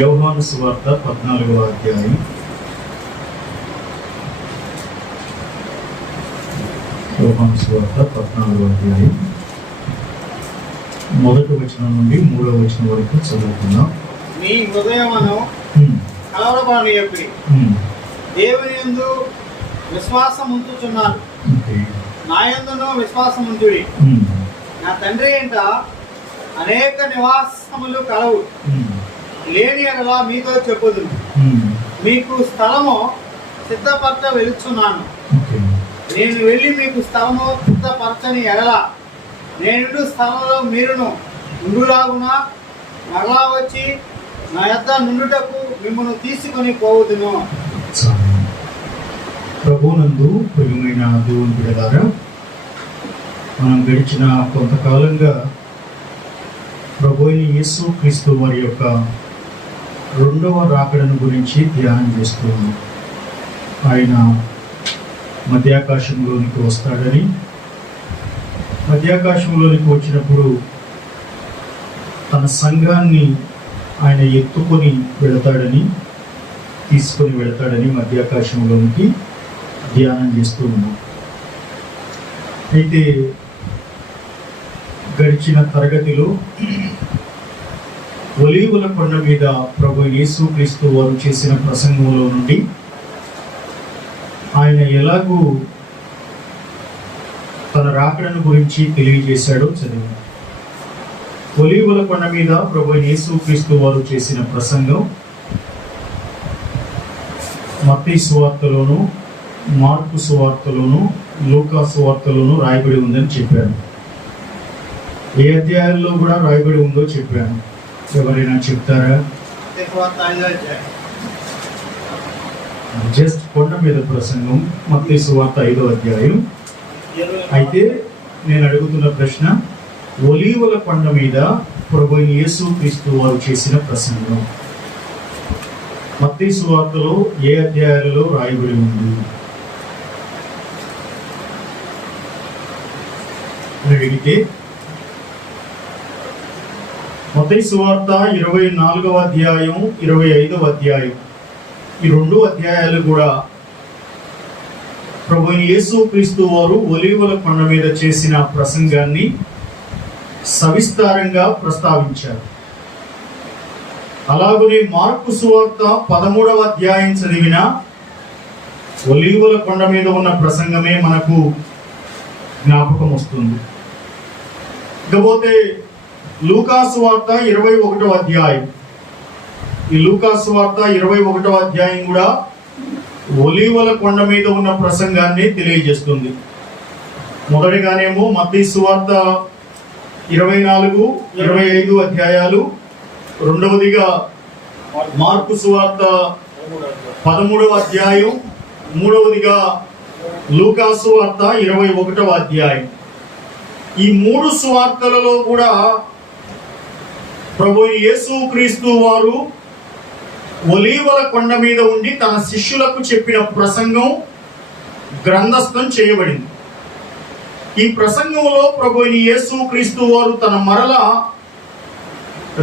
యోహాను సువార్త 14వ అధ్యాయం. యోహాను సువార్త 14వ అధ్యాయం మొదటి వచనం నుండి 3వ వచనం వరకు చదువుకుందాం. మీ హృదయమును కలవరపడనీయకుడి, దేవుని యందు విశ్వాసం ఉంచుచున్నాను, నా యందును విశ్వాసం ఉంచుడి. నా తండ్రి ఏంట అనేక నివాసములు కలవు, లేని ఎడల మీతో చెప్పుదును. మీకు స్థలము సిద్ధపరచ వెలుచున్నాను. నేను వెళ్ళి మీకు స్థలము సిద్ధపరచని ఎడల నేను స్థలంలో మీరును ఉండులాగున మరలా వచ్చి నా యొద్ద నుండుటకు మిమ్మల్ని తీసుకొని పోవుదును. ప్రభునందు ప్రియమైన దేవుని బిడ్డలారా, మనం గడిచిన కొంతకాలంగా ప్రభు అయిన యేసు క్రీస్తు వారి యొక్క రెండవ రాకడను గురించి ధ్యానం చేస్తున్నాం. ఆయన మధ్యాకాశంలోనికి వస్తాడని, మధ్యాకాశంలోనికి వచ్చినప్పుడు తన సంఘాన్ని ఆయన ఎత్తుకొని వెళతాడని, తీసుకొని వెళతాడని మధ్యాకాశంలోనికి ధ్యానం చేస్తూ ఉన్నాం. అయితే గడిచిన తరగతిలో ఒలీవల కొండ మీద ప్రభు యేసు క్రీస్తు వారు చేసిన ప్రసంగంలో నుండి ఆయన ఎలాగూ తన రాకడను గురించి తెలియజేశాడో చదివాం. ఒలీవల కొండ మీద ప్రభు యేసు క్రీస్తు వారు చేసిన ప్రసంగం మత్తయి సువార్తలోను, మార్కు సువార్తలోను, లూకా సువార్తలోను రాయబడి ఉందని చెప్పాను. ఏ అధ్యాయాల్లో కూడా రాయబడి ఉందో చెప్పాను. ఎవరైనా చెప్తారా? జస్ట్ కొండ మీద ప్రసంగం మత్తయి సువార్త 5వ అధ్యాయం. అయితే నేను అడుగుతున్న ప్రశ్న, ఒలీవల కొండ మీద ప్రభు యేసు క్రీస్తు వారు చేసిన ప్రసంగం మత్తయి సువార్తలో ఏ అధ్యాయాలలో రాయబడి ఉంది అని అడిగితే, మత్తయి సువార్త 24వ అధ్యాయం, 25వ అధ్యాయం, ఈ రెండు అధ్యాయాలు కూడా ప్రభు యేసు క్రీస్తు వారు ఒలీవల కొండ మీద చేసిన ప్రసంగాన్ని సవిస్తారంగా ప్రస్తావించారు. అలాగనే మార్కు సువార్త 13వ అధ్యాయం చదివిన ఒలీవల కొండ మీద ఉన్న ప్రసంగమే మనకు జ్ఞాపకం వస్తుంది. ఇకపోతే లూకా సువార్త 21వ అధ్యాయం, ఈ లూకా సువార్త 21వ అధ్యాయం కూడా ఒలీవల కొండ మీద ఉన్న ప్రసంగాన్ని తెలియజేస్తుంది. మొదటిగానేమో మత్తయి సువార్త 24, 25 అధ్యాయాలు, రెండవదిగా మార్కు సువార్త 13వ అధ్యాయం, మూడవదిగా లూకా సువార్త 21వ అధ్యాయం. ఈ మూడు సువార్తలలో కూడా ప్రభు యేసు క్రీస్తు వారు ఒలీవల కొండ మీద ఉండి తన శిష్యులకు చెప్పిన ప్రసంగం గ్రంథస్థం చేయబడింది. ఈ ప్రసంగంలో ప్రభు యేసు క్రీస్తు వారు తన మరల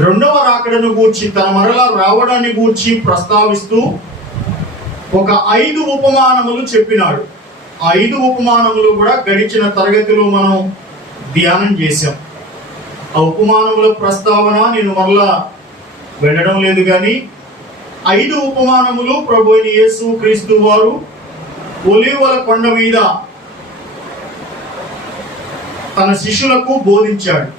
రెండవ రాకడను గూర్చి, తన మరల రావడాన్ని గూర్చి ప్రస్తావిస్తూ ఒక 5 ఉపమానములు చెప్పినాడు. ఆ 5 ఉపమానములు కూడా గడిచిన తరగతిలో మనం ధ్యానం చేశాం. ఆ ఉపమానముల ప్రస్తావన నేను మరలా వెళ్ళడం లేదు, కానీ 5 ఉపమానములు ప్రభు యేసు క్రీస్తు వారు ఒలీవల కొండ మీద తన శిష్యులకు బోధించాడు.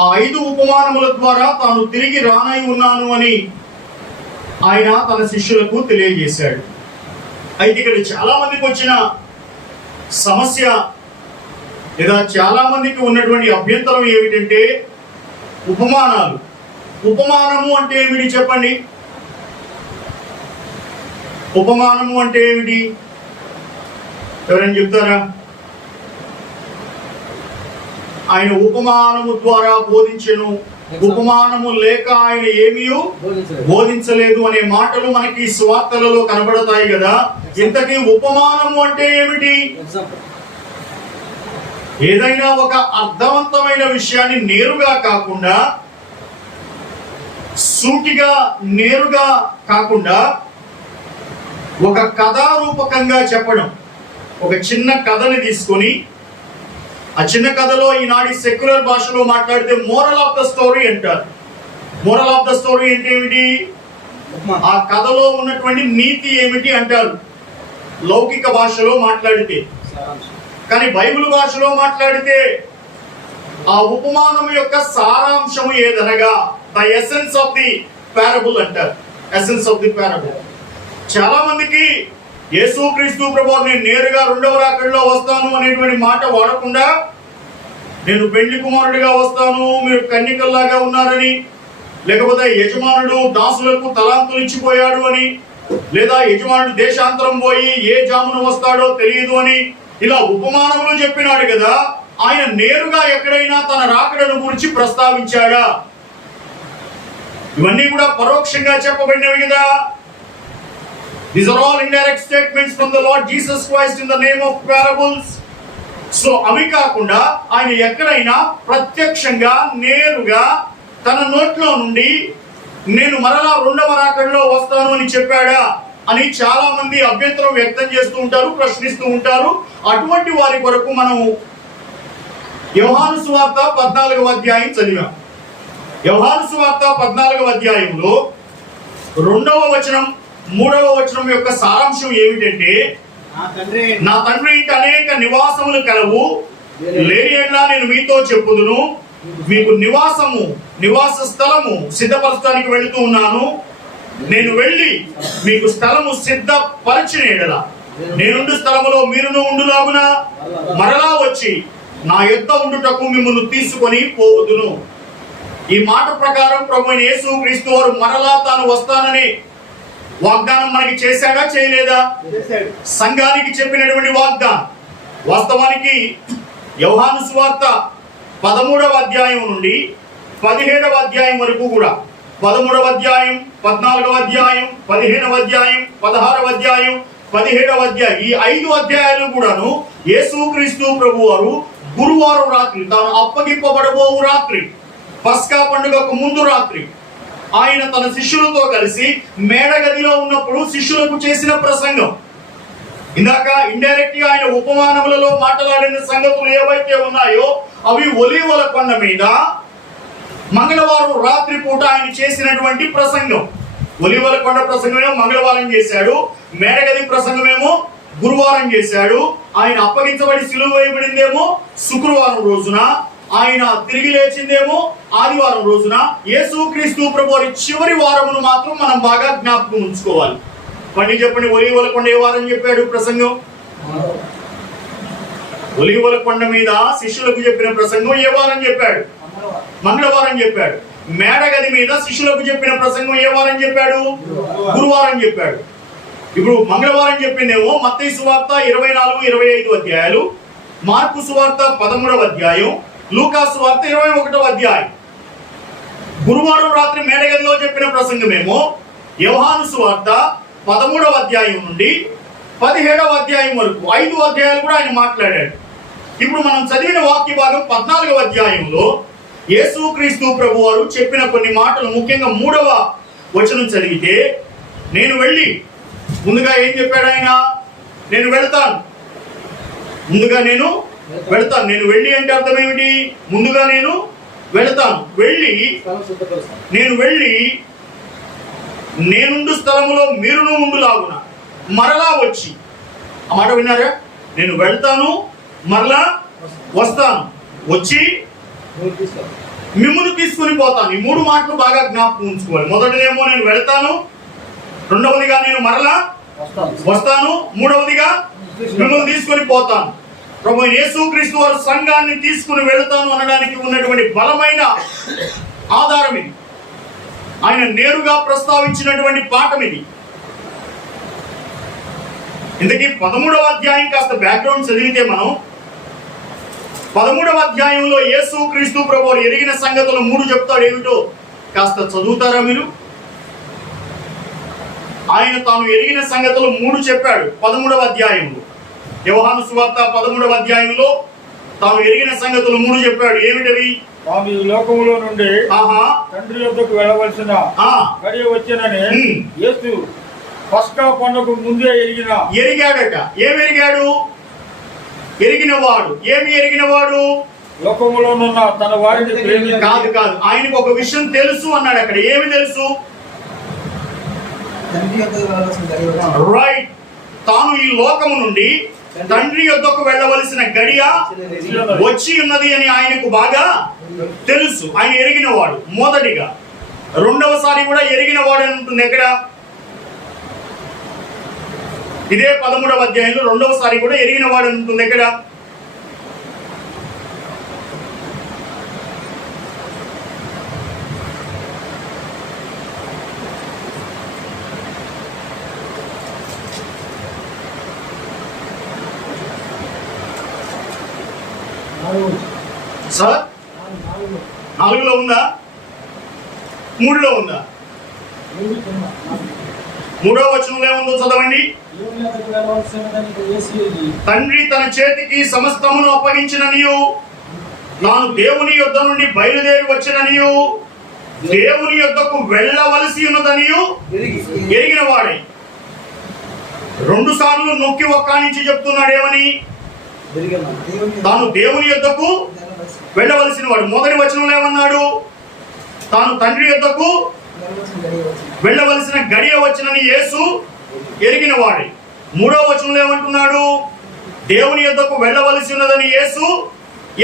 ఆ 5 ఉపమానముల ద్వారా తాను తిరిగి రానై ఉన్నాను అని ఆయన తన శిష్యులకు తెలియజేశాడు. అయితే ఇక్కడ చాలా మందికి వచ్చిన సమస్య లేదా చాలా మందికి ఉన్నటువంటి అభ్యంతరం ఏమిటంటే, ఉపమానాలు. ఉపమానము అంటే ఏమిటి చెప్పండి? ఉపమానము అంటే ఏమిటి? ఎవరైనా చెప్తారా? ఆయన ఉపమానము ద్వారా బోధించెను, ఉపమానము లేక ఆయన ఏమీ బోధించలేదు అనే మాటలు మనకి సువార్తలలో కనబడతాయి కదా. ఇంతకీ ఉపమానము అంటే ఏమిటి? ఏదైనా ఒక అర్థవంతమైన విషయాన్ని నేరుగా కాకుండా సూటిగా నేరుగా కాకుండా ఒక కథారూపకంగా చెప్పడం. ఒక చిన్న కథని తీసుకొని ఆ చిన్న కథలో ఈనాటి సెక్యులర్ భాషలో మాట్లాడితే మోరల్ ఆఫ్ ద స్టోరీ అంటారు. మోరల్ ఆఫ్ ద స్టోరీ అంటే ఏమిటి? ఆ కథలో ఉన్నటువంటి నీతి ఏమిటి అంటారు లౌకిక భాషలో మాట్లాడితే. కానీ బైబిల్ భాషలో మాట్లాడితే ఆ ఉపమానం యొక్క సారాంశము ఏదనగా the essence of the parable అంటారు. Essence of the parable. చాలా మందికి యేసుక్రీస్తు ప్రభువు నేను నేరుగా రెండవ రాకడలో వస్తాను అనేటువంటి మాట వాడకుండా నేను పెళ్లి కుమారుడిగా వస్తాను, మీరు కన్యకల్లాగా ఉన్నారని, లేకపోతే యజమానుడు దాసులకు తలాంతులు ఇచ్చిపోయాడు అని, లేదా యజమానుడు దేశాంతరం పోయి ఏ జామును వస్తాడో తెలియదు అని ఇలా ఉపమానములు చెప్పినాడు కదా. ఆయన నేరుగా ఎక్కడైనా తన రాకడను గురించి ప్రస్తావించాడా? ఇవన్నీ కూడా పరోక్షంగా చెప్పబడినవి కదా. These are all indirect statements from the Lord Jesus Christ in the name of parables. So అవి కాకుండా ఆయన ఎక్కడైనా ప్రత్యక్షంగా నేరుగా తన నోట్లో నుండి నేను మరలా రెండవ రాకడలో వస్తాను అని చెప్పాడా అని చాలా మంది అభ్యంతరం వ్యక్తం చేస్తూ ఉంటారు, ప్రశ్నిస్తూ ఉంటారు. అటువంటి వారి కొరకు మనం యోహాను సువార్త 14వ అధ్యాయం చదివాం. యోహాను సువార్త 14వ అధ్యాయంలో 2వ వచనం 3వ వచనం యొక్క సారాంశం ఏమిటంటే, నా తండ్రి ఇంటి అనేక నివాసములు కలవు, లేని ఎడ్లా నేను మీతో చెప్పుదును, మీకు నివాస స్థలము సిద్ధపరచడానికి వెళుతూ ఉన్నాను. నేను వెళ్ళి మీకు స్థలము సిద్ధపరిచిన ఎడల నేనుండు స్థలములో మీరును ఉండులాగున మరలా వచ్చి నా యొద్ద ఉండుటకు మిమ్మల్ని తీసుకొని పోవుదును. ఈ మాట ప్రకారం ప్రభువైన యేసుక్రీస్తు వారు మరలా తాను వస్తానని వాగ్దానం మనకి చేశాడా, చేయలేదా? సంఘానికి చెప్పినటువంటి వాగ్దానం. వాస్తవానికి యోహాను సువార్త 13వ అధ్యాయం నుండి 17వ అధ్యాయం వరకు కూడా 13వ అధ్యాయం, 14వ అధ్యాయం, 15వ అధ్యాయం, 16వ అధ్యాయం, 17వ అధ్యాయం, ఈ 5 అధ్యాయాలు కూడాను యేసుక్రీస్తు ప్రభు వారు గురువారం రాత్రి, తాను అప్పగింపబడబోవు రాత్రి, పస్కా పండుగకు ముందు రాత్రి ఆయన తన శిష్యులతో కలిసి మేడగదిలో ఉన్నప్పుడు శిష్యులకు చేసిన ప్రసంగం. ఇందాక ఇండైరెక్ట్ గా ఆయన ఉపమానములలో మాట్లాడిన సంగతులు ఏవైతే ఉన్నాయో అవి ఒలీవల కొండ మీద మంగళవారం రాత్రి పూట ఆయన చేసినటువంటి ప్రసంగం. ఒలీవల కొండ ప్రసంగమేమో మంగళవారం చేశాడు, మేడగది ప్రసంగమేమో గురువారం చేశాడు. ఆయన అప్పగించబడి సిలువ వేయబడిందేమో శుక్రవారం రోజున, ఆయన తిరిగి లేచిందేమో ఆదివారం రోజున. యేసుక్రీస్తు ప్రభువారి చివరి వారమును మాత్రం మనం బాగా జ్ఞాపకం ఉంచుకోవాలి. పండి చెప్పండి, ఒలీవల కొండ ఏ వారం చెప్పాడు ప్రసంగం? ఒలీవల కొండ మీద శిష్యులకు చెప్పిన ప్రసంగం ఏ వారం చెప్పాడు? మంగళవారం చెప్పాడు. మేడగది మీద శిష్యులకు చెప్పిన ప్రసంగం ఏ వారం చెప్పాడు? గురువారం చెప్పాడు. ఇప్పుడు మంగళవారం చెప్పిందేమో మత్తయి సువార్త 24, 25 అధ్యాయాలు, మార్కు సువార్త 13వ అధ్యాయం, లూకా సువార్త 21వ అధ్యాయం. గురువారం రాత్రి మేడగదిలో చెప్పిన ప్రసంగమేమో యోహాను సువార్త 13వ అధ్యాయం నుండి 17వ అధ్యాయం వరకు 5 అధ్యాయాలు కూడా ఆయన మాట్లాడాడు. ఇప్పుడు మనం చదివిన వాక్య భాగం 14వ అధ్యాయంలో యేసుక్రీస్తు ప్రభు వారు చెప్పిన కొన్ని మాటలు, ముఖ్యంగా 3వ వచనం చదివితే, నేను వెళ్ళి, ముందుగా ఏం చెప్పాడు ఆయన? నేను వెళతాను, ముందుగా నేను వెళతాను. నేను వెళ్ళి అంటే అర్థం ఏమిటి? ముందుగా నేను వెళతాను. నేను వెళ్ళి నేనుండు స్థలములో మీరును ఉండులాగున మరలా వచ్చి, ఆ మాట విన్నారా? నేను వెళ్తాను, మరలా వస్తాను, వచ్చి మిమ్మల్ని తీసుకుని పోతాను. ఈ 3 మాటలు బాగా జ్ఞాపకం ఉంచుకోవాలి. మొదటిదేమో నేను వెళ్తాను, రెండవదిగా నేను మరలా వస్తాను, మూడవదిగా మిమ్మల్ని తీసుకొని పోతాను. ప్రభు యేసుక్రీస్తు వారు సంఘాన్ని తీసుకుని వెళతాను అనడానికి ఉన్నటువంటి బలమైన ఆధారం ఇది. ఆయన నేరుగా ప్రస్తావించినటువంటి పాఠం ఇది. ఇంతకీ 13వ అధ్యాయం కాస్త బ్యాక్గ్రౌండ్ చదివితే మనం 13వ అధ్యాయంలో యేసుక్రీస్తు ప్రభు వారు ఎరిగిన సంగతులు 3 చెప్తాడు. ఏమిటో కాస్త చదువుతారా మీరు? ఆయన తాను ఎరిగిన సంగతులు 3 చెప్పాడు 13వ అధ్యాయంలో. యోహాను సువార్త 13వ అధ్యాయంలో తాను ఎరిగిన సంగతులు 3 చెప్పాడు. ఏమిటవి? తాను ఈ లోకములో నుండి ఆహా తండ్రి యొద్దకు వెళ్ళవలసిన ఆ గడియ వచ్చానని ఉమ్. యేసు పస్కా పండుగ ముందే ఎరిగాడట. ఏమి ఎరిగాడు? ఎరిగినవాడు. ఏమి ఎరిగినవాడు? లోకములోనున్న తన వారిని ప్రేమించి కాదు కాదు, ఆయనకు ఒక విషయం తెలుసు అన్నాడు. అక్కడ ఏమి తెలుసు? రైట్. తాను ఈ లోకము నుండి తండ్రి యొద్దకు వెళ్ళవలసిన గడియ వచ్చి ఉన్నది అని ఆయనకు బాగా తెలుసు. ఆయన ఎరిగినవాడు మొదటిగా. రెండవసారి కూడా ఎరిగినవాడు అని ఉంటుంది. ఎక్కడ? ఇదే 13వ అధ్యాయంలో రెండవసారి కూడా ఎరిగినవాడు అని ఉంటుంది. ఎక్కడ? సార్ 4లో ఉందా? 3లో ఉందా? 3వ వచనంలో ఏముందో చదవండి. తండ్రి తన చేతికి సమస్తమును అప్పగించిననియు, తాను దేవుని యొద్ద నుండి బయలుదేరి వచ్చిననియు, దేవుని యొద్దకు వెళ్ళవలసి ఉన్నదనియు ఎరిగిన వాడే. 2 సార్లు నొక్కి ఒక్కానించి చెప్తున్నాడు. ఏమని? తాను దేవుని యొద్దకు వెళ్ళవలసిన వాడు. మొదటి వచనంలో ఏమన్నాడు? తాను తండ్రి యొద్దకు వెళ్ళవలసిన గడియ వచ్చినని యేసు ఎరిగిన వాడే. 3వ వచనంలో ఏమంటున్నాడు? దేవుని యొద్దకు వెళ్ళవలసి ఉన్నదని యేసు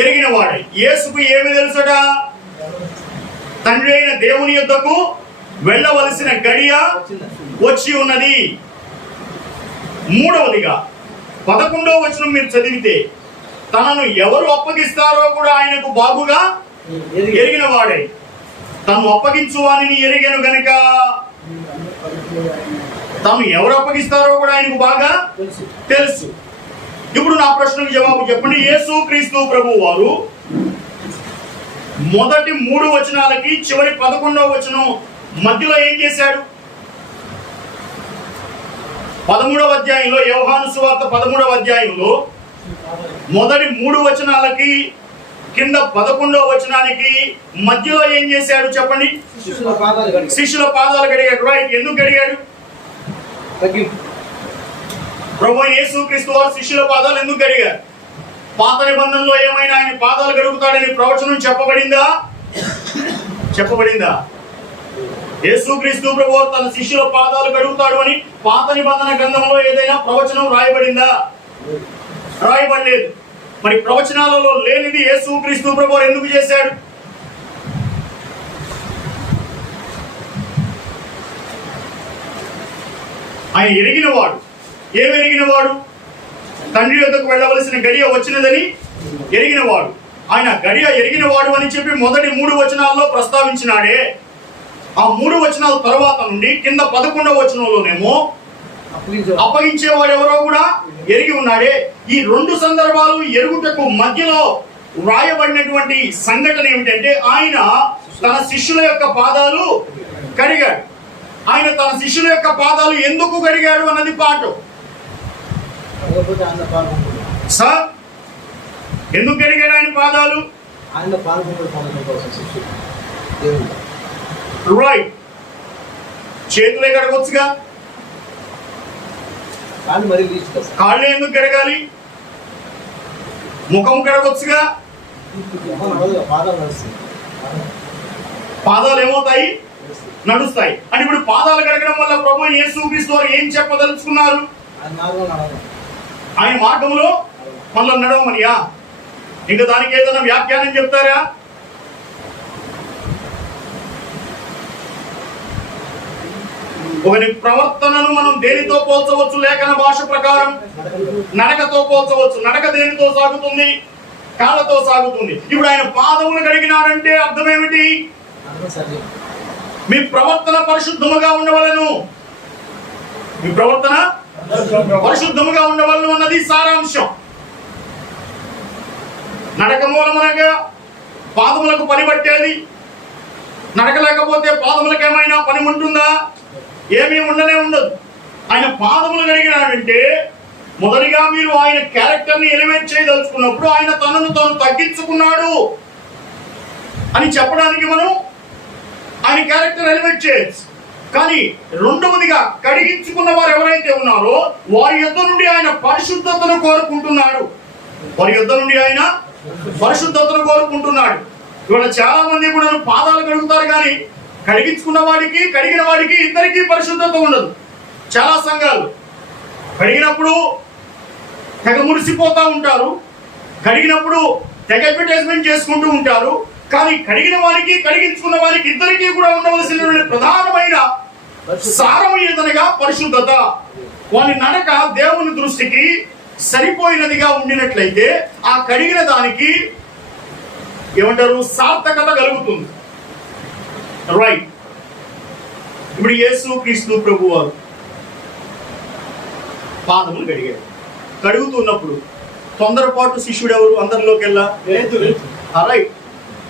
ఎరిగిన వాడే. యేసుకు ఏమి తెలుసట? తండ్రి అయిన దేవుని యొద్దకు వెళ్ళవలసిన గడియ వచ్చి ఉన్నది. మూడవదిగా 11వ వచనం మీరు చదివితే, తనను ఎవరు అప్పగిస్తారో కూడా ఆయనకు బాగుగా ఎరిగిన వాడే. తను అప్పగించు వానిని ఎరిగెను గనుక, తను ఎవరు అప్పగిస్తారో కూడా ఆయనకు బాగా తెలుసు. ఇప్పుడు నా ప్రశ్నకు జవాబు చెప్పండి. యేసు క్రీస్తు ప్రభువు వారు మొదటి 3 వచనాలకి చివరి 11వ వచనం మధ్యలో ఏం చేశాడు? 13వ అధ్యాయంలో, యోహాను సువార్త 13వ అధ్యాయంలో మొదటి 3 వచనాలకి కింద 11వ వచనానికి మధ్యలో ఏం చేశాడు చెప్పండి? శిష్యుల పాదాలు కడిగాడు. రైట్. ఎందుకు కడిగాడు? ప్రభువైన యేసుక్రీస్తు వారు శిష్యుల పాదాలు ఎందుకు కడిగారు? పాత నిబంధనలో ఏమైనా ఆయన పాదాలు కడుగుతాడని ప్రవచనం చెప్పబడిందా? చెప్పబడిందా? యేసుక్రీస్తు ప్రభువు తన శిష్యుల పాదాలు కడుగుతాడు అని పాత నిబంధన గ్రంథంలో ఏదైనా ప్రవచనం రాయబడిందా? రాయబడలేదు. మరి ప్రవచనాలలో లేనిది యేసుక్రీస్తు ప్రభువు ఎందుకు చేశాడు? ఆయన ఎరిగినవాడు. ఏమి ఎరిగినవాడు? తండ్రి యొద్దకు వెళ్ళవలసిన గడియ వచ్చినదని ఎరిగినవాడు. ఆయన గడియ ఎరిగినవాడు అని చెప్పి మొదటి 3 వచనాల్లో ప్రస్తావించినాడే. ఆ 3 వచనాల తర్వాత నుండి కింద 11వ వచనంలోనేమో అప్పగించేవాడు ఎవరో కూడా ఎరిగి ఉన్నాడే. ఈ 2 సందర్భాలు ఎరుగుటకు మధ్యలో వ్రాయబడినటువంటి సంఘటన ఏమిటంటే, ఆయన తన శిష్యుల యొక్క పాదాలు కడిగాడు. ఆయన తన శిష్యుల యొక్క పాదాలు ఎందుకు కడిగాడు అన్నది పాటు. సార్, ఎందుకు కడిగాడు ఆయన పాదాలు? రైట్. చేతులే కడగొచ్చుగా, కాళ్ళే ఎందుకు కడగాలి? ముఖం కడగొచ్చుగా. పాదాలు ఏమవుతాయి? నడుస్తాయి. అని ఇప్పుడు పాదాలు కడగడం వల్ల ప్రభువు యేసుక్రీస్తు వారు ఏం చెప్పదలుచుకున్నారు? ఆయన మార్గంలో మళ్ళీ నడవమనియా? ఇంకా దానికి ఏదైనా వ్యాఖ్యానం చెప్తారా? ఒకరి ప్రవర్తనను మనం దేనితో పోల్చవచ్చు? లేఖన భాష ప్రకారం నడకతో పోల్చవచ్చు. నడక దేనితో సాగుతుంది? కాళ్ళతో సాగుతుంది. ఇప్పుడు ఆయన పాదములు కడిగినాడంటే అర్థం ఏమిటి? మీ ప్రవర్తన పరిశుద్ధముగా ఉండవలను. మీ ప్రవర్తన పరిశుద్ధముగా ఉండవలను అన్నది సారాంశం. నడక మూలమునగా పాదములకు పని పట్టేది. నడక లేకపోతే పాదములకు ఏమైనా పని ఉంటుందా? ఏమీ ఉండనే ఉండదు. ఆయన పాదములు కడిగినాడంటే మొదటిగా మీరు ఆయన క్యారెక్టర్ ని ఎలివేట్ చేయదలుచుకున్నప్పుడు ఆయన తనను తాను తగ్గించుకున్నాడు. అని చెప్పడానికి మనం ఆయన క్యారెక్టర్ ఎలివేట్ చేయొచ్చు. కానీ రెండవదిగా కడిగించుకున్న వారు ఎవరైతే ఉన్నారో వారి యొద్ద నుండి ఆయన పరిశుద్ధతను కోరుకుంటున్నాడు. వారి యొద్ద నుండి ఆయన పరిశుద్ధతను కోరుకుంటున్నాడు. ఇవాళ చాలా మంది కూడా పాదాలు కడుగుతారు, కానీ కడిగించుకున్న వాడికి కడిగిన వాడికి ఇద్దరికీ పరిశుద్ధత ఉండదు. చాలా సంఘాలు కడిగినప్పుడు తెగ మురిసిపోతూ ఉంటారు, కడిగినప్పుడు తెగ అడ్వర్టైజ్మెంట్ చేసుకుంటూ ఉంటారు. కానీ కడిగిన వారికి కడిగించుకున్న వారికి ఇద్దరికీ కూడా ఉండవలసిన ప్రధానమైన సారం ఏదనగా పరిశుద్ధత. వారి నడక దేవుని దృష్టికి సరిపోయినదిగా ఉండినట్లయితే ఆ కడిగిన దానికి ఏమంటారు, సార్థకత కలుగుతుంది. రైట్. ఇప్పుడు యేసు క్రీస్తు ప్రభు వారు పాదములు కడిగారు. కడుగుతున్నప్పుడు తొందరపాటు శిష్యుడు ఎవరు అందరిలోకి వెళ్ళా? రైట్.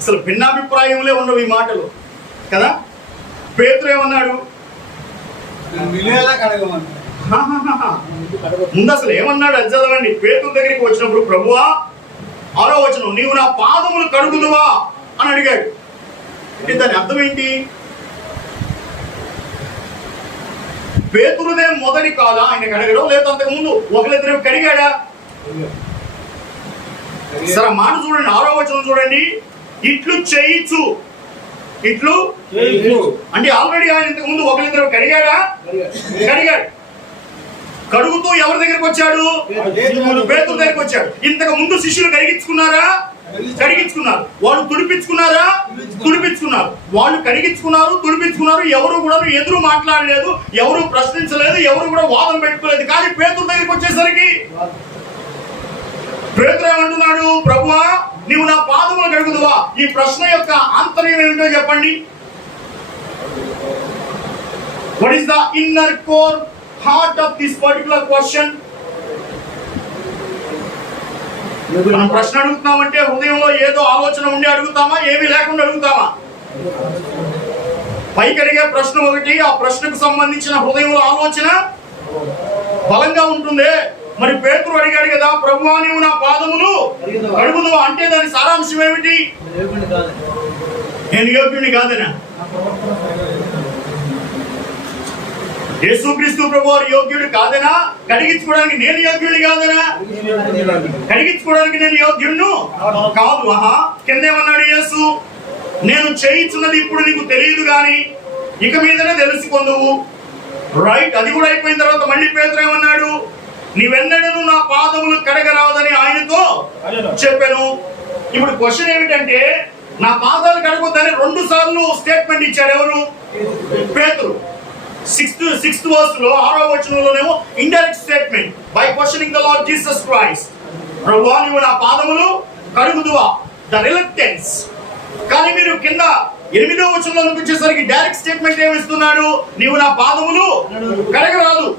అసలు భిన్నాభిప్రాయంలే ఉండవు ఈ మాటలు కదా. పేతురు ఏమన్నాడు? ముందు అసలు ఏమన్నాడు అది చదవండి. పేతురు దగ్గరికి వచ్చినప్పుడు ప్రభువా, 6వ వచనం, నీవు నా పాదములు కడుగుదువా అని అడిగాడు. అంటే దాని అర్థం ఏంటి? పేతురుదే మొదటి కాదా ఆయన కడగడం, లేదా అంతకు ముందు ఒకరిద్దరు కడిగాడా? సరే మాట చూడండి, 6వ వచనం చూడండి. ఇట్లు చేయించు, ఇట్లు అంటే ఆల్రెడీ ఆయన ఇంతకు ముందు ఒకరిద్దరు కడిగాడా? కడిగాడు. కడుగుతూ ఎవరి దగ్గరికి వచ్చాడు? పేతురు దగ్గరికి వచ్చాడు. ఇంతకు ముందు శిష్యులు కడిగించుకున్నారా? కడిగించుకున్నారు. వాళ్ళు తుడిపించుకున్నారా? తుడిపించుకున్నారు. వాళ్ళు కడిగించుకున్నారు, తుడిపించుకున్నారు. ఎవరు కూడా ఎదురు మాట్లాడలేదు, ఎవరు ప్రశ్నించలేదు, ఎవరు కూడా వాదన పెట్టుకోలేదు. కానీ పేతురు దగ్గరికి వచ్చేసరికి పేతురు ఏమంటున్నాడు? ప్రభువా, నీవు నా పాదములు కడుగుదువా? ఈ ప్రశ్న యొక్క ఆంతర్యం ఏమిటో చెప్పండి. What is the inner core heart of this particular question? మనం ప్రశ్న అడుగుతున్నామంటే హృదయంలో ఏదో ఆలోచన ఉండి అడుగుతామా, ఏమీ లేకుండా అడుగుతామా? పైకి అడిగే ప్రశ్న ఒకటి, ఆ ప్రశ్నకు సంబంధించిన హృదయంలో ఆలోచన బలంగా ఉంటుంది. మరి పేతురు అడిగాడు కదా, ప్రభువా నీవు నా పాదములు కడుగుదువా అంటే దాని సారాంశం ఏమిటి? నేను యోగ్యుని కాదనా? యేసుక్రీస్తు ప్రభువారు యోగ్యుడు కాదనా? కడిగించుకోవడానికి నేను యోగ్యుడు కాదనా? కడిగించుకోవడానికి నేను యోగ్యుడు కాదు. కిందేమన్నాడు యేసు? నేను చేయించున్నది ఇప్పుడు నీకు తెలియదు గాని ఇక మీదనే తెలుసుకొందువు. రైట్. అది కూడా అయిపోయిన తర్వాత మళ్ళీ పేతురు ఏమన్నాడు? నీవెన్నడూ నా పాదములు కడగరావదని ఆయనతో చెప్పాను. ఇప్పుడు క్వశ్చన్ ఏమిటంటే, నా పాదాలు కడగొద్దని 2 సార్లు స్టేట్మెంట్ ఇచ్చాడు ఎవరు? పేతురు. 6th verse లో 6వ వచనంలోనేమో indirect statement by questioning the Lord Jesus Christ. ప్రభువా నీవు నా పాదములు కడుగుదువా? The reluctance. కానీ మీరు కింద 8వ వచనంలోకి వచ్చేసరికి డైరెక్ట్ స్టేట్మెంట్ ఏమిస్తున్నాడు? నీవు నా పాదములు కడగరాదు.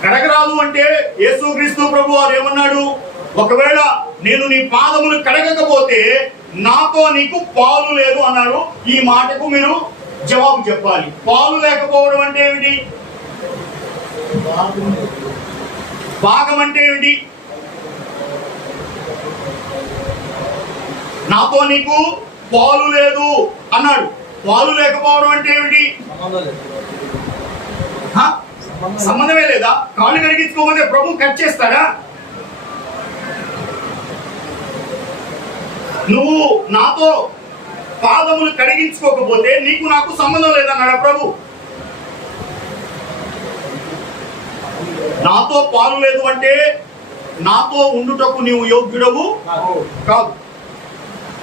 కడగరాదు అంటే యేసుక్రీస్తు ప్రభు వారు ఏమన్నాడు? ఒకవేళ నేను నీ పాదములు కడగకపోతే నాతో నీకు పాలు లేదు అన్నాడు. ఈ మాటకు మీరు జవాబు చెప్పాలి. పాలు లేకపోవడం అంటే ఏమిటి? భాగం అంటే ఏమిటి? నాతో నీకు పాలు లేదు అన్నాడు. పాలు లేకపోవడం అంటే ఏమిటి? సంబంధమే లేదా? కాళ్ళు కడిగించుకోకపోతే ప్రభు కట్ చేస్తాడా? నువ్వు నాతో పాదములు కడిగించుకోకపోతే నీకు నాకు సంబంధం లేదన్నాడా ప్రభు? నాతో పాలు లేదు అంటే నాతో ఉండుటకు నీవు యోగ్యుడవు కాదు.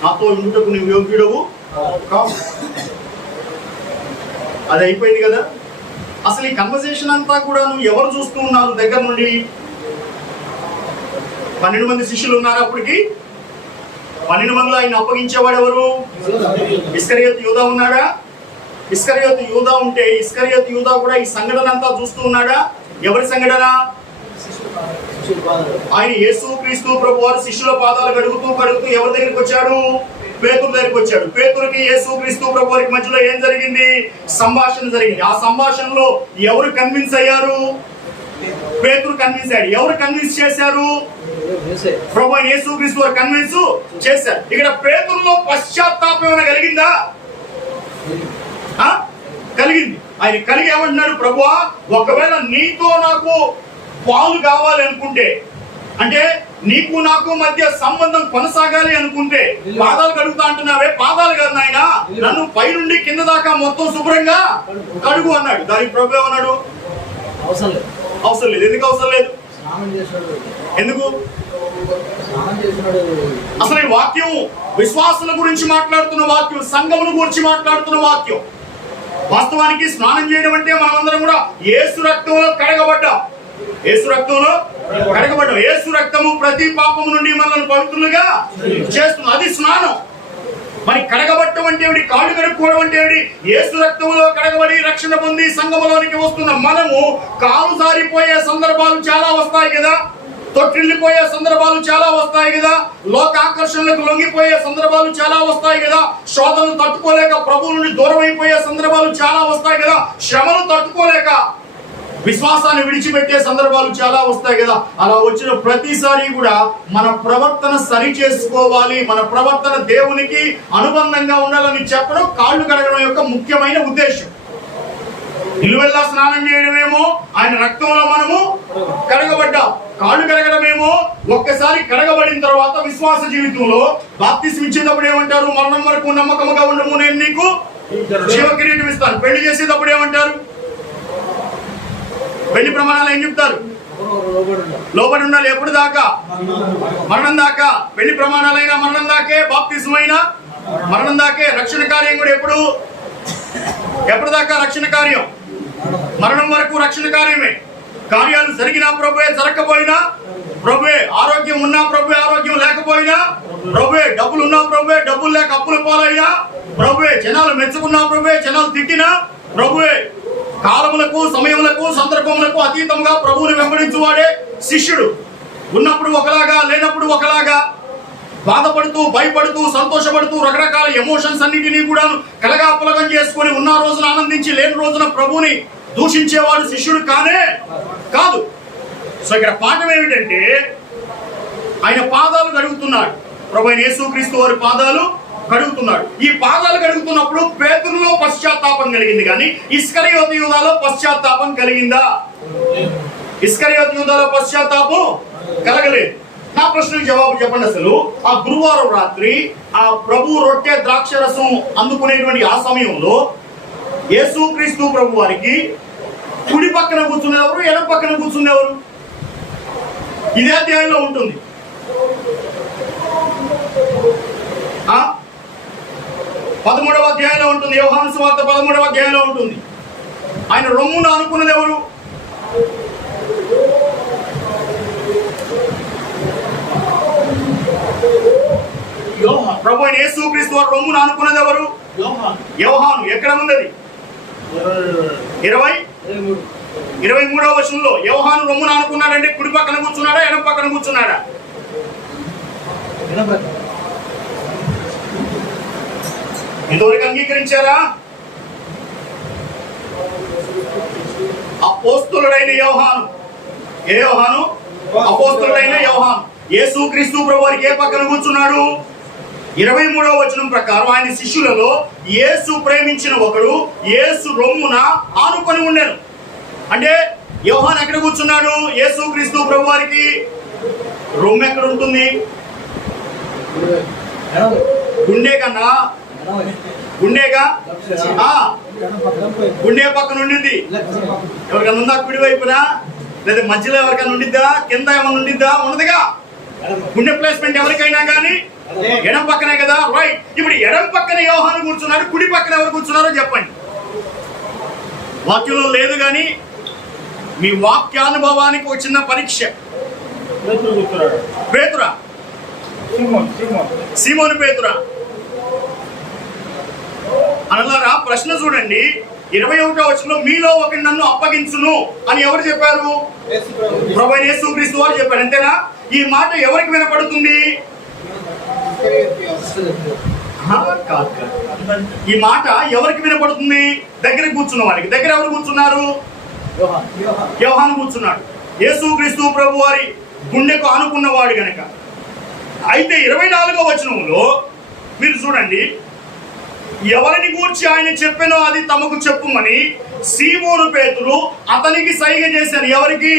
నాతో ఉండుటకు నీవు యోగ్యుడవు కాదు. అది అయిపోయింది కదా. అసలు ఈ కన్వర్సేషన్ అంతా కూడా నువ్వు ఎవరు చూస్తూ ఉన్నారు? దగ్గర నుండి 12 మంది శిష్యులు ఉన్నారు. అప్పటికి 12 మందిలో ఆయన అప్పగించేవాడు ఎవరు? ఇస్కరియోతు యూదా ఉన్నాడా? ఇస్కరియోతు యూదా ఉంటే ఇస్కరియోతు యూదా కూడా ఈ సంఘటన అంతా చూస్తూ ఉన్నాడా? ఎవరి సంఘటన? ఆయన యేసుక్రీస్తు ప్రభు వారు శిష్యుల పాదాలు కడుగుతూ ఎవరి దగ్గరికి వచ్చాడు? పేతురు దగ్గరికి వచ్చాడు. పేతురుకి యేసుక్రీస్తు ప్రభు వారికి మధ్యలో ఏం జరిగింది? సంభాషణ జరిగింది. ఆ సంభాషణలో ఎవరు కన్విన్స్ అయ్యారు? పేతురు కన్విన్స్ అయ్యాడు. ఎవరు కన్విన్స్ చేశారు? ప్రభు అయిన యేసుక్రీస్తు వారు కన్విన్స్ చేశారు. ఇక్కడ పేతురులో పశ్చాత్తాపం ఏమైనా కలిగిందా? కలిగింది. ఆయన కలిగి ఏమంటున్నాడు, ప్రభువా ఒకవేళ నీతో నాకు పాలు కావాలి అనుకుంటే, అంటే నీకు నాకు మధ్య సంబంధం కొనసాగాలి అనుకుంటే పాదాలు కడుగుతా అంటున్నావే, పాదాలు కాదు నాయన, నన్ను పైనుండి కింద దాకా మొత్తం శుభ్రంగా కడుగు అన్నాడు. దానికి ప్రభు ఏమన్నాడు, అవసరం లేదు. ఎందుకు అవసరం లేదు? ఎందుకు? అసలు ఈ వాక్యం విశ్వాసుల గురించి మాట్లాడుతున్న వాక్యం, సంఘముల గురించి మాట్లాడుతున్న వాక్యం. వాస్తవానికి స్నానం చేయడం అంటే మనమందరం కూడా యేసు రక్తంలో కడగబడ్డాం. యేసు రక్తంలో కడగబడ్డాం. యేసు రక్తము ప్రతి పాపము నుండి మనల్ని పవిత్రులుగా చేస్తుంది. అది స్నానం. మరి కడగబట్టం అంటే ఏమిటి? కాళ్ళు కడుక్కోవడం అంటే ఏమిటి? యేసు రక్తంలో కడగబడి రక్షణ పొంది సంఘములోనికి వస్తున్న మనము కాలు జారిపోయే సందర్భాలు చాలా వస్తాయి కదా, తొట్టిల్లిపోయే సందర్భాలు చాలా వస్తాయి కదా, లోక ఆకర్షణలకు లొంగిపోయే సందర్భాలు చాలా వస్తాయి కదా, శోధనలు తట్టుకోలేక ప్రభు నుండి దూరం అయిపోయే సందర్భాలు చాలా వస్తాయి కదా, శ్రమలు తట్టుకోలేక విశ్వాసాన్ని విడిచిపెట్టే సందర్భాలు చాలా వస్తాయి కదా. అలా వచ్చిన ప్రతిసారి కూడా మన ప్రవర్తన సరి చేసుకోవాలి, మన ప్రవర్తన దేవునికి అనుబంధంగా ఉండాలని చెప్పడం కాళ్ళు కడగడం యొక్క ముఖ్యమైన ఉద్దేశం. నిలువెల్లా స్నానం చేయడమేమో ఆయన రక్తంలో మనము కడగబడ్డాం. కాళ్ళు కడగడమేమో ఒక్కసారి కడగబడిన తర్వాత విశ్వాస జీవితంలో బాప్తిస్మం ఇచ్చేటప్పుడు ఏమంటారు? మరణం వరకు నమ్మకముగా ఉండము, నేను నీకు జీవ కిరీటం ఇస్తాను. పెళ్లి చేసేటప్పుడు ఏమంటారు? పెళ్లి ప్రమాణాలు ఏం చెప్తారు? లోబడి ఉండాలి. ఎప్పుడు దాకా? మరణం దాకా. పెళ్లి ప్రమాణాలైనా మరణం దాకే, బాప్తిస్మం అయినా మరణం దాకే. రక్షణ కార్యం కూడా ఎప్పుడు దాకా రక్షణ కార్యం? మరణం వరకు రక్షణ కార్యమే. కార్యాలు జరిగినా ప్రభువే, జరగకపోయినా ప్రభువే. ఆరోగ్యం ఉన్నా ప్రభువే, ఆరోగ్యం లేకపోయినా ప్రభువే. డబ్బులు ఉన్నా ప్రభువే, డబ్బులు లేక అప్పుల పాలైనా ప్రభువే. జనాలు మెచ్చుకున్నా ప్రభువే, జనాలు తిట్టినా ప్రభువే. కాలములకు, సమయములకు, సందర్భములకు అతీతంగా ప్రభువుని వెంబడించువాడే శిష్యుడు. ఉన్నప్పుడు ఒకలాగా, లేనప్పుడు ఒకలాగా, బాధపడుతూ, భయపడుతూ, సంతోషపడుతూ, రకరకాల ఎమోషన్స్ అన్నిటినీ కూడా కలగాపులగం చేసుకొని ఉన్న రోజున ఆనందించి లేని రోజున ప్రభువుని దూషించేవాడు శిష్యుడు కాదు. సో ఇక్కడ పాఠం ఏమిటంటే ఆయన పాదాలు కడుగుతున్నాడు. ప్రభు అయిన యేసుక్రీస్తు వారి పాదాలు కడుగుతున్నాడు. ఈ పాదాలు కడుగుతున్నప్పుడు పేతురులో పశ్చాత్తాపం కలిగింది, కానీ ఇస్కరియోతు యూదాలో పశ్చాత్తాపం కలిగిందా? ఇస్కరియోతు యూదాలో పశ్చాత్తాపం కలగలేదు. నా ప్రశ్నకు జవాబు చెప్పండి. అసలు ఆ గురువారం రాత్రి ఆ ప్రభు రొట్టె ద్రాక్షరసం అందుకునేటువంటి ఆ సమయంలో యేసుక్రీస్తు ప్రభు వారికి కుడి పక్కన కూర్చునేవారు, ఎడమ పక్కన కూర్చునేవారు? ఇదే అధ్యాయంలో ఉంటుంది. 13వ అధ్యాయంలో ఉంటుంది. యోహాను సువార్త 13వ అధ్యాయంలో ఉంటుంది. ఆయన రొమ్మును అనుకున్నది ఎవరు? ప్రభు అయిన యేసుక్రీస్తు వారు రొమ్మును అనుకున్నది ఎవరు? యోహాను. ఎక్కడ ఉంది? 23వ వచనంలో యోహాను రొమ్మును అనుకున్నాడంటే కుడి పక్కన కూర్చున్నాడా, ఎడమ పక్కన కూర్చున్నాడా? ఇంతవరకు అంగీకరించారా? అపోస్తలుడైన యోహాను. ఏ యోహాను? అపోస్తలుడైన యోహాను. యేసుక్రీస్తు ప్రభు వారికి ఏ పక్కన కూర్చున్నాడు? 23వ వచనం ప్రకారం ఆయన శిష్యులలో యేసు ప్రేమించిన ఒకడు యేసు రొమ్మున ఆనుకొని ఉండెను. అంటే యోహాను ఎక్కడ కూర్చున్నాడు? యేసుక్రీస్తు ప్రభు వారికి రొమ్ము ఎక్కడ ఉంటుంది? గుండె కన్నా గుండెగా గుండె పక్కన ఉండింది. ఎవరికన్నా ఉందా కుడి వైపున? లేదా మధ్యలో ఎవరికైనా ఉండిద్దా? కింద ఏమైనా ఉండిద్దా? ఉండదుగా. గుండె ప్లేస్మెంట్ ఎవరికైనా కానీ ఎడం పక్కనే కదా, రైట్. ఇప్పుడు ఎడం పక్కన యోహాను కూర్చున్నాడు, కుడి పక్కన ఎవరు కూర్చున్నారో చెప్పండి. వాక్యంలో లేదు కానీ మీ వాక్యానుభవానికి ఒక చిన్న పరీక్ష. పేతురా? సీమోను పేతురా? అనలారా ప్రశ్న చూడండి. 21వ వచనంలో మీలో ఒకటి నన్ను అప్పగించును అని ఎవరు చెప్పారు? ప్రభువైన యేసుక్రీస్తు వారు చెప్పారు. అంతేనా? ఈ మాట ఎవరికి వినపడుతుంది? ఈ మాట ఎవరికి వినపడుతుంది? దగ్గర కూర్చున్న వారికి. దగ్గర ఎవరు కూర్చున్నారు? యోహాను కూర్చున్నాడు. యేసుక్రీస్తు ప్రభు వారి గుండెకు ఆనుకున్నవాడు గనక. అయితే 24వ వచనంలో మీరు చూడండి, ఎవరిని గూర్చి ఆయన చెప్పానో అది తమకు చెప్పుమని సీమోను పేతురు అతనికి సైగ చేశాడు. ఎవరికి?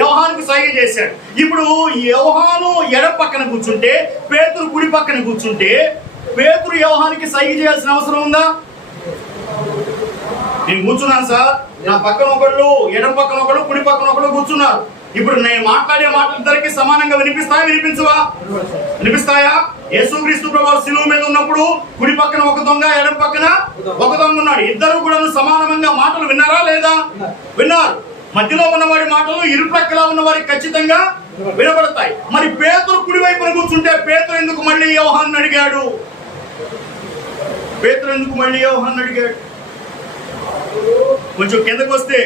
యోహానుకు సైగ చేశాడు. ఇప్పుడు యోహాను ఎడమ పక్కన కూర్చుంటే, పేతురు కుడి పక్కన కూర్చుంటే, పేతురు యోహానికి సైగ చేయాల్సిన అవసరం ఉందా? నేను కూర్చున్నాను సార్, నా పక్కన ఒకళ్ళు, ఎడమ పక్కన ఒకళ్ళు, కుడి పక్కన ఒకళ్ళు కూర్చున్నారు. ఇప్పుడు నేను మాట్లాడే మాటలు ఇద్దరికి సమానంగా వినిపిస్తాయా? వినిపించవా? వినిపిస్తాయా? యేసుక్రీస్తు ప్రభువు శిలువ మీద ఉన్నప్పుడు కుడి పక్కన ఒక దొంగ, ఎడమ పక్కన ఒక దొంగ ఉన్నాడు. ఇద్దరు కూడా సమానంగా మాటలు విన్నారా లేదా? విన్నారు. మధ్యలో ఉన్నవాడి మాటలు ఇరు ప్రక్కలా ఉన్న వారికి ఖచ్చితంగా వినబడతాయి. మరి పేతురు కుడి వైపున కూర్చుంటే పేతురు ఎందుకు మళ్ళీ యోహాన్ని అడిగాడు? పేతురు ఎందుకు మళ్ళీ యోహాన్ని అడిగాడు? కొంచెం కిందకు వస్తే,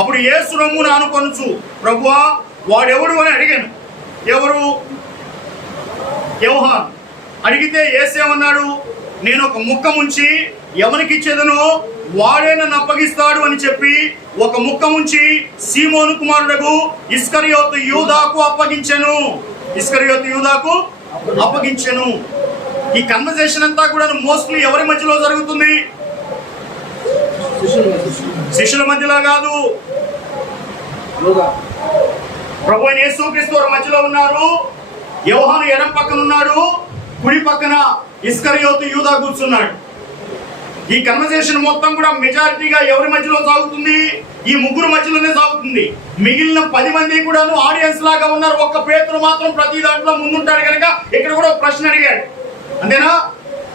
అప్పుడు యేసు రమ్మును ఆనుకొనుచు, ప్రభువా వాడెవడు అని అడిగాను. ఎవరు? యోహాను. అడిగితే యేసేమన్నాడు? నేను ఒక ముక్క ముంచి ఎవరికి ఇచ్చేదనో వాడే నన్ను అప్పగిస్తాడు అని చెప్పి ఒక ముక్క ముంచి సీమోను కుమారుడకు ఇస్కరియోతు యూదాకు అప్పగించెను. ఇస్కరియోతు యూదాకు అప్పగించెను. ఈ కన్వర్సేషన్ అంతా కూడా మోస్ట్లీ ఎవరి మధ్యలో జరుగుతుంది? శిష్యుల మధ్యలో కాదు. ప్రభువైన యేసుక్రీస్తు వారి మధ్యలో ఉన్నారు. యోహాను ఎడమ పక్కన ఉన్నాడు, కుడి పక్కన ఇస్కరియోతు యూదా కూర్చున్నాడు. ఈ కన్వర్సేషన్ మొత్తం కూడా మెజారిటీగా ఎవరి మధ్యలో సాగుతుంది? ఈ ముగ్గురు మధ్యలోనే సాగుతుంది. మిగిలిన 10 మంది కూడా ఆడియన్స్ లాగా ఉన్నారు. ఒక్క పేతురు మాత్రం ప్రతి దాంట్లో ముందుంటాడు కనుక ఇక్కడ కూడా ఒక ప్రశ్న అడిగాడు. అంతేనా?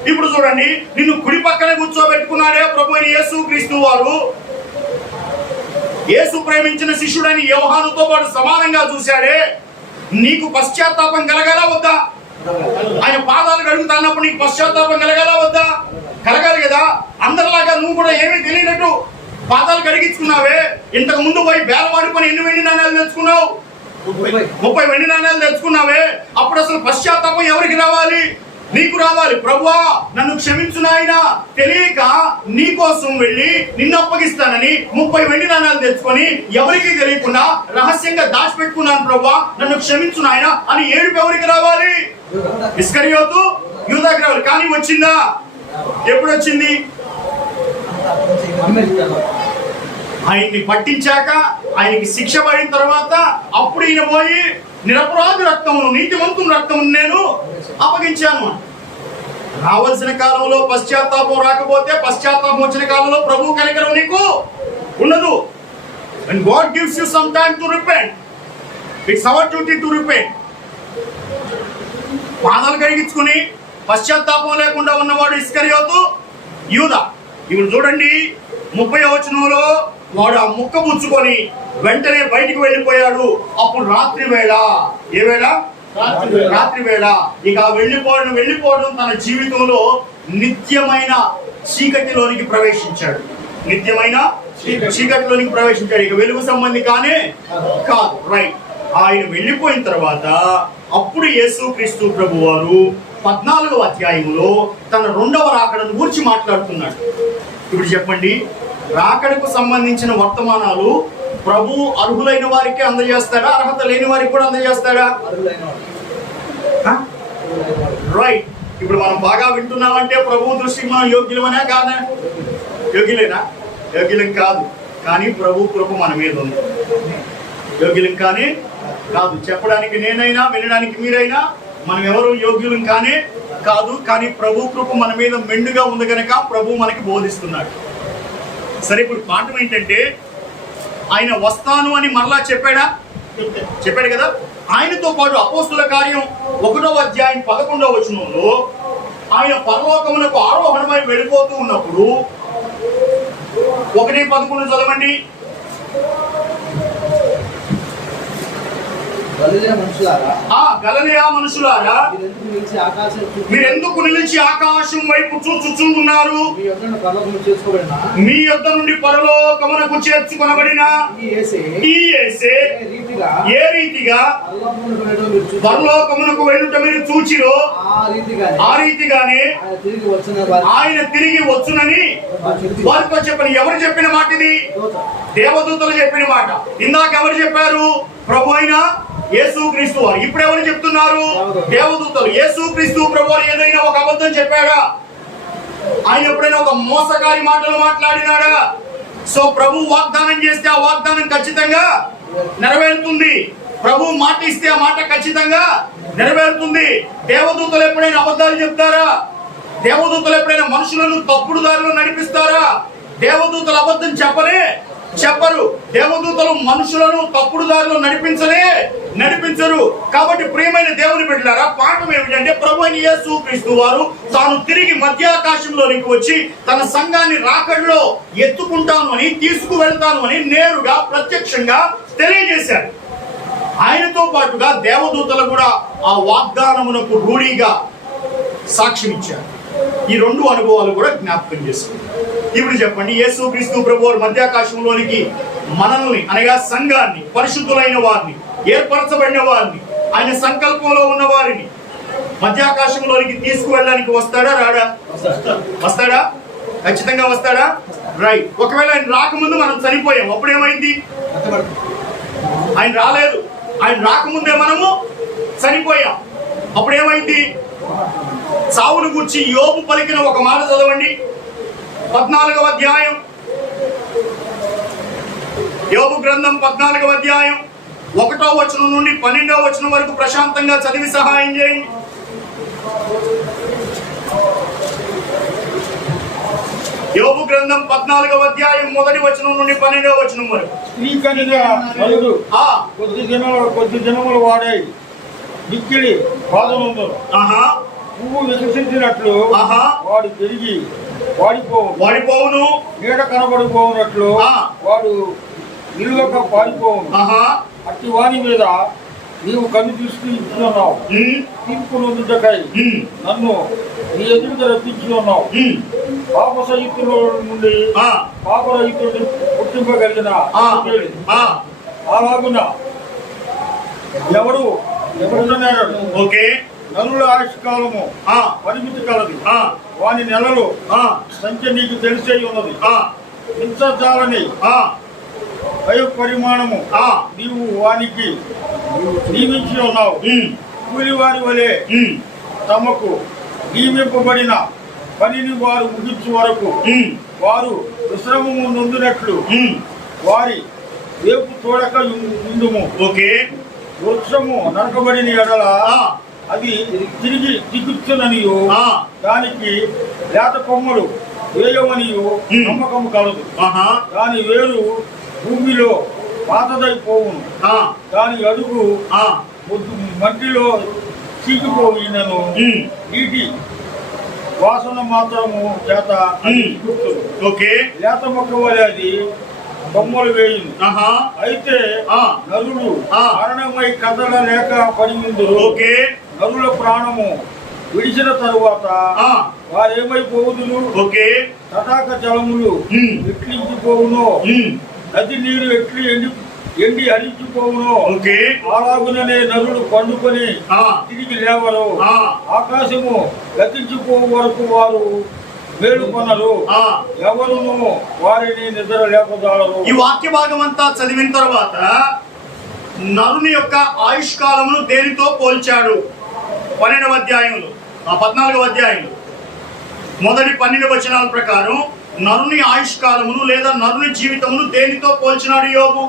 ఇప్పుడు చూడండి, నిన్ను కుడి పక్కన కూర్చోబెట్టుకున్నాడే ప్రభువైన యేసుక్రీస్తు వారు. యేసు ప్రేమించిన శిష్యుడని యోహానుతో పాటు సమానంగా చూశాడే. నీకు పశ్చాత్తాపం కలగాల వద్దా? ఆయన పాదాలు కడుగుతా అన్నప్పుడు నీకు పశ్చాత్తాపం కలగాల వద్దా? కలగాలి కదా. అందరిలాగా నువ్వు కూడా ఏమీ తెలియనట్టు పాదాలు కడిగించుకున్నావే. ఇంతకు ముందు పోయి బేలవాడుకొని ఎన్ని వెండి నాణ్యాలు తెచ్చుకున్నావు? 30 వెండి నాణ్యాలు తెచ్చుకున్నావే. అప్పుడు అసలు పశ్చాత్తాపం ఎవరికి రావాలి? నీకు రావాలి. ప్రభువా నన్ను క్షమించు నాయనా, తెలియక నీ కోసం వెళ్ళి నిన్ను అప్పగిస్తానని 30 వెండి నాణ్యాలు తెచ్చుకొని ఎవరికి తెలియకుండా రహస్యంగా దాచిపెట్టుకున్నాను. ప్రభువా నన్ను క్షమించు నాయనా అని ఏడుపు ఎవరికి రావాలి? ఇస్కరియోతు యూదాకి రావాలి. కానీ వచ్చిందా? ఎప్పుడు వచ్చింది? ఆయన్ని పట్టించాక, ఆయనకి శిక్ష పడిన తర్వాత అప్పుడు ఈయన పోయి నిరపరాధి రక్తమును, నీతిమంతుని రక్తమును నేను అప్పగించాను. రావాల్సిన కాలంలో పశ్చాత్తాపం రాకపోతే, పశ్చాత్తాపం వచ్చిన కాలంలో ప్రభు కనికరం నీకు ఉండదు. When God gives you some time to repent, it's our duty to repent. పాదాలు కడిగించుకుని పశ్చాత్తాపం లేకుండా ఉన్నవాడు ఇస్కరియోతు యూదా. ఇప్పుడు చూడండి 30వ వచనంలో, వాడు ఆ ముక్క పుచ్చుకొని వెంటనే బయటికి వెళ్ళిపోయాడు. అప్పుడు రాత్రి వేళ. ఏ వేళ? రాత్రి వేళ. ఇక వెళ్ళిపోవడం తన జీవితంలో నిత్యమైన చీకటిలోనికి ప్రవేశించాడు. నిత్యమైన చీకటిలోనికి ప్రవేశించాడు. ఇక వెలుగు సంబంధి కానే కాదు. రైట్. ఆయన వెళ్ళిపోయిన తర్వాత అప్పుడు యేసుక్రీస్తు ప్రభు వారు 14వ అధ్యాయంలో తన 2వ రాకడను గురించి మాట్లాడుతున్నాడు. ఇప్పుడు చెప్పండి, రాకడకు సంబంధించిన వర్తమానాలు ప్రభు అర్హులైన వారికి అందజేస్తాడా? అర్హత లేని వారికి కూడా అందజేస్తాడా? రైట్. ఇప్పుడు మనం బాగా వింటున్నామంటే ప్రభు దృష్టికి మనం యోగ్యులమనే కాదా? యోగ్యులేనా? యోగ్యులం కాదు. కానీ ప్రభు కృప మన మీద ఉంది. యోగ్యులం కానీ కాదు. చెప్పడానికి నేనైనా, వినడానికి మీరైనా మనం ఎవరు యోగ్యులం కానే కాదు. కానీ ప్రభు కృప మన మీద మెండుగా ఉంది కనుక ప్రభు మనకి బోధిస్తున్నాడు. సరే, ఇప్పుడు పాఠం ఏంటంటే, ఆయన వస్తాను అని మరలా చెప్పాడు కదా. ఆయనతో పాటు అపోస్తుల కార్యం 1వ అధ్యాయం 11వ వచనంలో ఆయన పరలోకమునకు ఆరోహణమై వెళ్ళిపోతూ ఉన్నప్పుడు 1:11 చదవండి. గలిలయ మనుషులారా, గలిలయ మనుషులారా, మీరెందుకు నిలిచి ఆకాశం వైపు చూచుచూ ఉన్నారు? మీ యొద్ద నుండి పరలోకమునకు చేర్చుకొనబడిన ఈ యేసే ఏ రీతిగా పరలోకమునకు వెళ్ళుట మీరు చూచిరో ఆ రీతిగానే ఆయన తిరిగి వచ్చునని వారితో చెప్పని. ఎవరు చెప్పిన మాట ఇది? దేవదూతలు చెప్పిన మాట. ఇందాక ఎవరు చెప్పారు? ప్రభు అయిన యేసుక్రీస్తు వారు. ఇప్పుడు ఎవరు చెప్తున్నారు? దేవదూతలు. యేసుక్రీస్తు ప్రభు వారు ఏదైనా ఒక అబద్ధం చెప్పాడా? ఆయన ఎప్పుడైనా ఒక మోసగారి మాటలు మాట్లాడినాడా? సో ప్రభు వాగ్దానం చేస్తే ఆ వాగ్దానం ఖచ్చితంగా నెరవేరుతుంది. ప్రభు మాట ఇస్తే ఆ మాట ఖచ్చితంగా నెరవేరుతుంది. దేవదూతలు ఎప్పుడైనా అబద్ధాలు చెప్తారా? దేవదూతలు ఎప్పుడైనా మనుషులను తప్పుడు దారిలో నడిపిస్తారా? దేవదూతలు అబద్ధం చెప్పరు. దేవదూతలు మనుషులను తప్పుడు దారిలో నడిపించరు. కాబట్టి ప్రియమైన దేవుని బిడ్డలారా, పాఠం ఏమిటంటే ప్రభు అయిన యేసుక్రీస్తు వారు తాను తిరిగి మధ్యాకాశంలోనికి వచ్చి తన సంఘాన్ని రాకడలో ఎత్తుకుంటాను అని, తీసుకువెళ్తాను అని నేరుగా ప్రత్యక్షంగా తెలియజేశారు. ఆయనతో పాటుగా దేవదూతలు కూడా ఆ వాగ్దానమునకు రూఢిగా సాక్ష్యం ఇచ్చారు. ఈ రెండు అనుభవాలు కూడా జ్ఞాపకం చేసుకుంటారు. ఇప్పుడు చెప్పండి, యేసుక్రీస్తు ప్రభువారు మధ్యాకాశంలోనికి మనల్ని అనగా సంఘాన్ని, పరిశుద్ధులైన వారిని, ఏర్పరచబడిన వారిని, ఆయన సంకల్పంలో ఉన్న వారిని మధ్యాకాశంలోనికి తీసుకువెళ్ళడానికి వస్తాడా? రాడా? వస్తాడా? ఖచ్చితంగా వస్తాడా? రైట్. ఒకవేళ ఆయన రాకముందు మనం చనిపోయాం, అప్పుడేమైంది? ఆయన రాలేదు. ఆయన రాకముందే మనము చనిపోయాం. అప్పుడేమైంది? సావును గురించి యోబు పలికిన ఒక మాట చదవండి. 14వ అధ్యాయం, యోబు గ్రంథం 14వ అధ్యాయం 1వ వచనం నుండి 12వ వచనం వరకు ప్రశాంతంగా చదివి సహాయం చేయండి. యోబు గ్రంథం 14వ అధ్యాయం 1వ వచనం నుండి 12వ వచనం వరకు. కొద్ది దినములు వాడే మిక్కిలి బాధనందును పువ్వు వికసించినట్లు వాడు తిరిగి వాడిపోవును. నీడ కనబడిపోవునట్లు వాడు నిలువక పారిపోవును. అట్టి వాని మీద నీవు కన్ను తీసుకు ఇచ్చున్నావు. తీర్పు నొందుటకై నన్ను నీ ఎదుట రప్పించున్నావు. పాపసహితుల నుండి పాపరహితుడిని పుట్టింపగలిగిన అలాగున ఎవడున్నాడు? ఓకే. నరుల ఆయుష్కాలము పరిమితి కలది. వాని నెలలు సంఖ్య నీకు తెలిసే ఉన్నది. హింసాలని వయు పరిమాణము నీవు వానికి నియమించి ఉన్నావు. కూలి వారి వలె తమకు నియమింపబడిన పనిని వారు ముగించు వరకు వారు విశ్రమము నొందినట్లు వారి వేపు చూడక ఉండుము. ఓకే. వృక్షము నరకబడిన ఎడల అది తిరిగి దిగుచ్చుననియు దానికి లేత కొమ్మలు వేయవనియు నమ్మకము కలదు. దాని వేరు భూమిలో పాతదైపోవును. దాని అడుగు మట్టిలో చీకిపోయినను నీటి వాసన మాత్రము చేత ఓకే. లేత మొక్క వలె అది కొమ్మలు వేయును. అయితే నరుడు మరణమై కదలలేక పడి ఉందురు. ఓకే. నరుల ప్రాణము విడిచిన తరువాత వారేమైపోవుదురు? ఓకే. తటాక జలములు ఎట్లించిపోవునో, నది నీరు ఎట్లు ఎండి అలించిపోవునో అలాగుననే నరులు పండుకొని తిరిగి లేవరు. ఆకాశము గతించిపోవు వరకు వారు మేలుకొనరు. ఎవరును వారిని నిద్ర లేపజాలరు. ఈ వాక్య భాగం అంతా చదివిన తర్వాత నరుని యొక్క ఆయుష్కాలమును దేనితో పోల్చాడు? 12వ అధ్యాయంలో 14వ అధ్యాయంలో మొదటి 12 వచనాల ప్రకారం నరుని ఆయుష్కాలమును లేదా నరుని జీవితమును దేనితో పోల్చినాడు యోబు?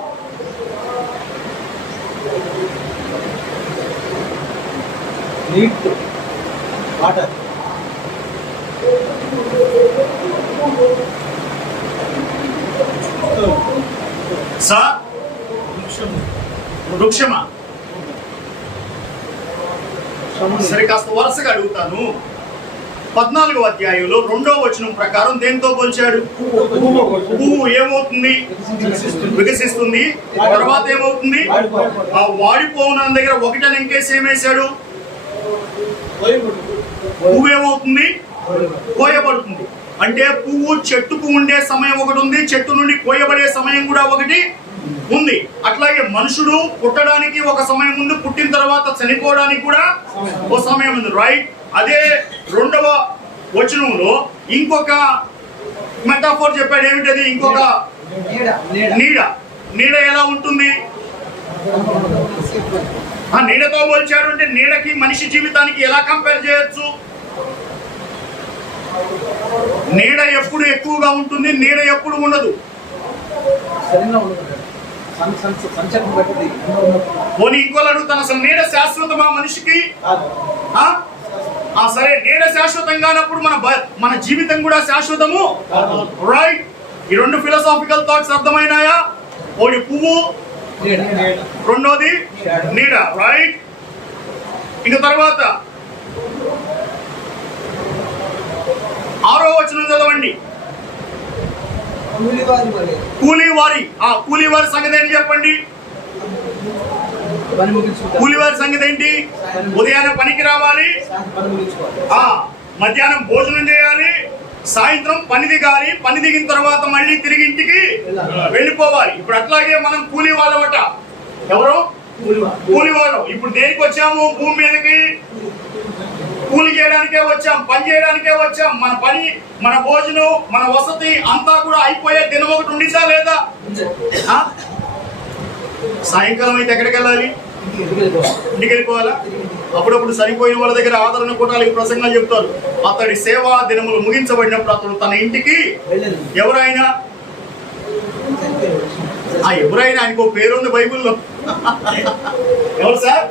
వృక్షమా? సరే, కాస్త వరుసగా అడుగుతాను. 14వ అధ్యాయంలో 2వ వచనం ప్రకారం దేంతో పోల్చాడు? పువ్వు ఏమవుతుంది? వికసిస్తుంది. తర్వాత ఏమవుతుంది? ఆ వాడిపోవున దగ్గర ఒకటని ఇంకేసి ఏమేశాడు? పువ్వు ఏమవుతుంది? కోయబడుతుంది. అంటే పువ్వు చెట్టుకు ఉండే సమయం ఒకటి ఉంది, చెట్టు నుండి కోయబడే సమయం కూడా ఒకటి ఉంది. అట్లాగే మనుషుడు పుట్టడానికి ఒక సమయం ఉంది, పుట్టిన తర్వాత చనిపోవడానికి కూడా ఒక సమయం ఉంది, రైట్? అదే 2వ వచనంలో ఇంకొక మెటాఫోర్ చెప్పాడు. ఏమిటది? ఇంకొక నీడ. నీడ ఎలా ఉంటుంది? ఆ నీడతో పోల్చాడు. అంటే నీడకి మనిషి జీవితానికి ఎలా కంపేర్ చేయొచ్చు? నీడ ఎప్పుడు ఎక్కువగా ఉంటుంది, నీడ ఎప్పుడు ఉండదు. పోనీ ఇంకోళ్ళు అడుగుతాను, అసలు నీడ శాశ్వతమా మనిషికి? సరే, నీడ శాశ్వతం కానప్పుడు మన జీవితం కూడా శాశ్వతము, రైట్? ఈ 2 ఫిలాసాఫికల్ థాట్స్ అర్థమైనాయా? ఒకటి పువ్వు, రెండోది నీడ, రైట్? ఇక తర్వాత 6వ వచనం చదవండి. కూలీవారి. కూలీవారి సంగతి ఏంటి చెప్పండి? కూలీవారి సంగతి ఏంటి? ఉదయాన్నే పనికి రావాలి, మధ్యాహ్నం భోజనం చేయాలి, సాయంత్రం పని దిగాలి, పని దిగిన తర్వాత మళ్ళీ తిరిగి ఇంటికి వెళ్ళిపోవాలి. ఇప్పుడు అట్లాగే మనం కూలీ వాళ్ళమట. ఎవరు? కూలీ వాళ్ళం. ఇప్పుడు దేనికి వచ్చాము? భూమి మీదకి కూలి చేయడానికే వచ్చాం, పని చేయడానికే వచ్చాం. మన పని, మన భోజనం, మన వసతి అంతా కూడా అయిపోయే దినం ఒకటి ఉండిసా లేదా? సాయంకాలం అయితే ఎక్కడికి వెళ్ళాలి? ఇంటికి వెళ్ళిపోవాలా? అప్పుడప్పుడు చనిపోయిన వాళ్ళ దగ్గర ఆదరణ కూటాలకి ప్రసంగాలు చెప్తారు. అతడి సేవా దినములు ముగించబడినప్పుడు అతడు తన ఇంటికి, ఎవరైనా ఎవరైనా ఆయనకు పేరు ఉంది బైబిల్లో. ఎవరు సార్?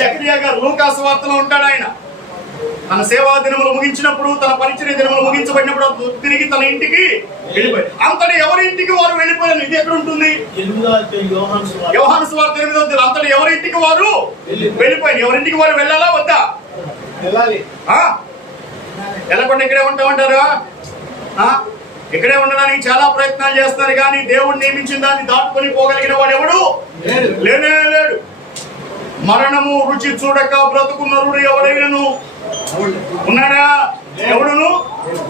జకరియా గారు. లూకాసు వార్తలో ఉంటాడు ఆయన. తన సేవా దినములు ముగించినప్పుడు, తన పరిచర్య దినములు ముగించబడినప్పుడు తిరిగి తన ఇంటికి వెళ్ళిపోయాడు. అంతటి ఎవరి ఇంటికి వారు వెళ్ళిపోయారు. ఇది ఎక్కడ ఉంటుంది? యోహాను సువార్త 8వ అధ్యాయం. అంతటి ఎవరి ఇంటికి వారు వెళ్ళిపోయారు. ఎవరింటికి వారు వెళ్ళాలా వద్దా? వెళ్ళకుండా ఇక్కడే ఉంటామంటారా? ఇక్కడే ఉండడానికి చాలా ప్రయత్నాలు చేస్తారు, కానీ దేవుడు నియమించిన దాన్ని దాటుకొని పోగలిగిన వాడు ఎవడు లేనే లేడు. మరణము రుచి చూడక బ్రతుకు నరుడు ఎవరైనాను ఉన్నాడా? ఎవడును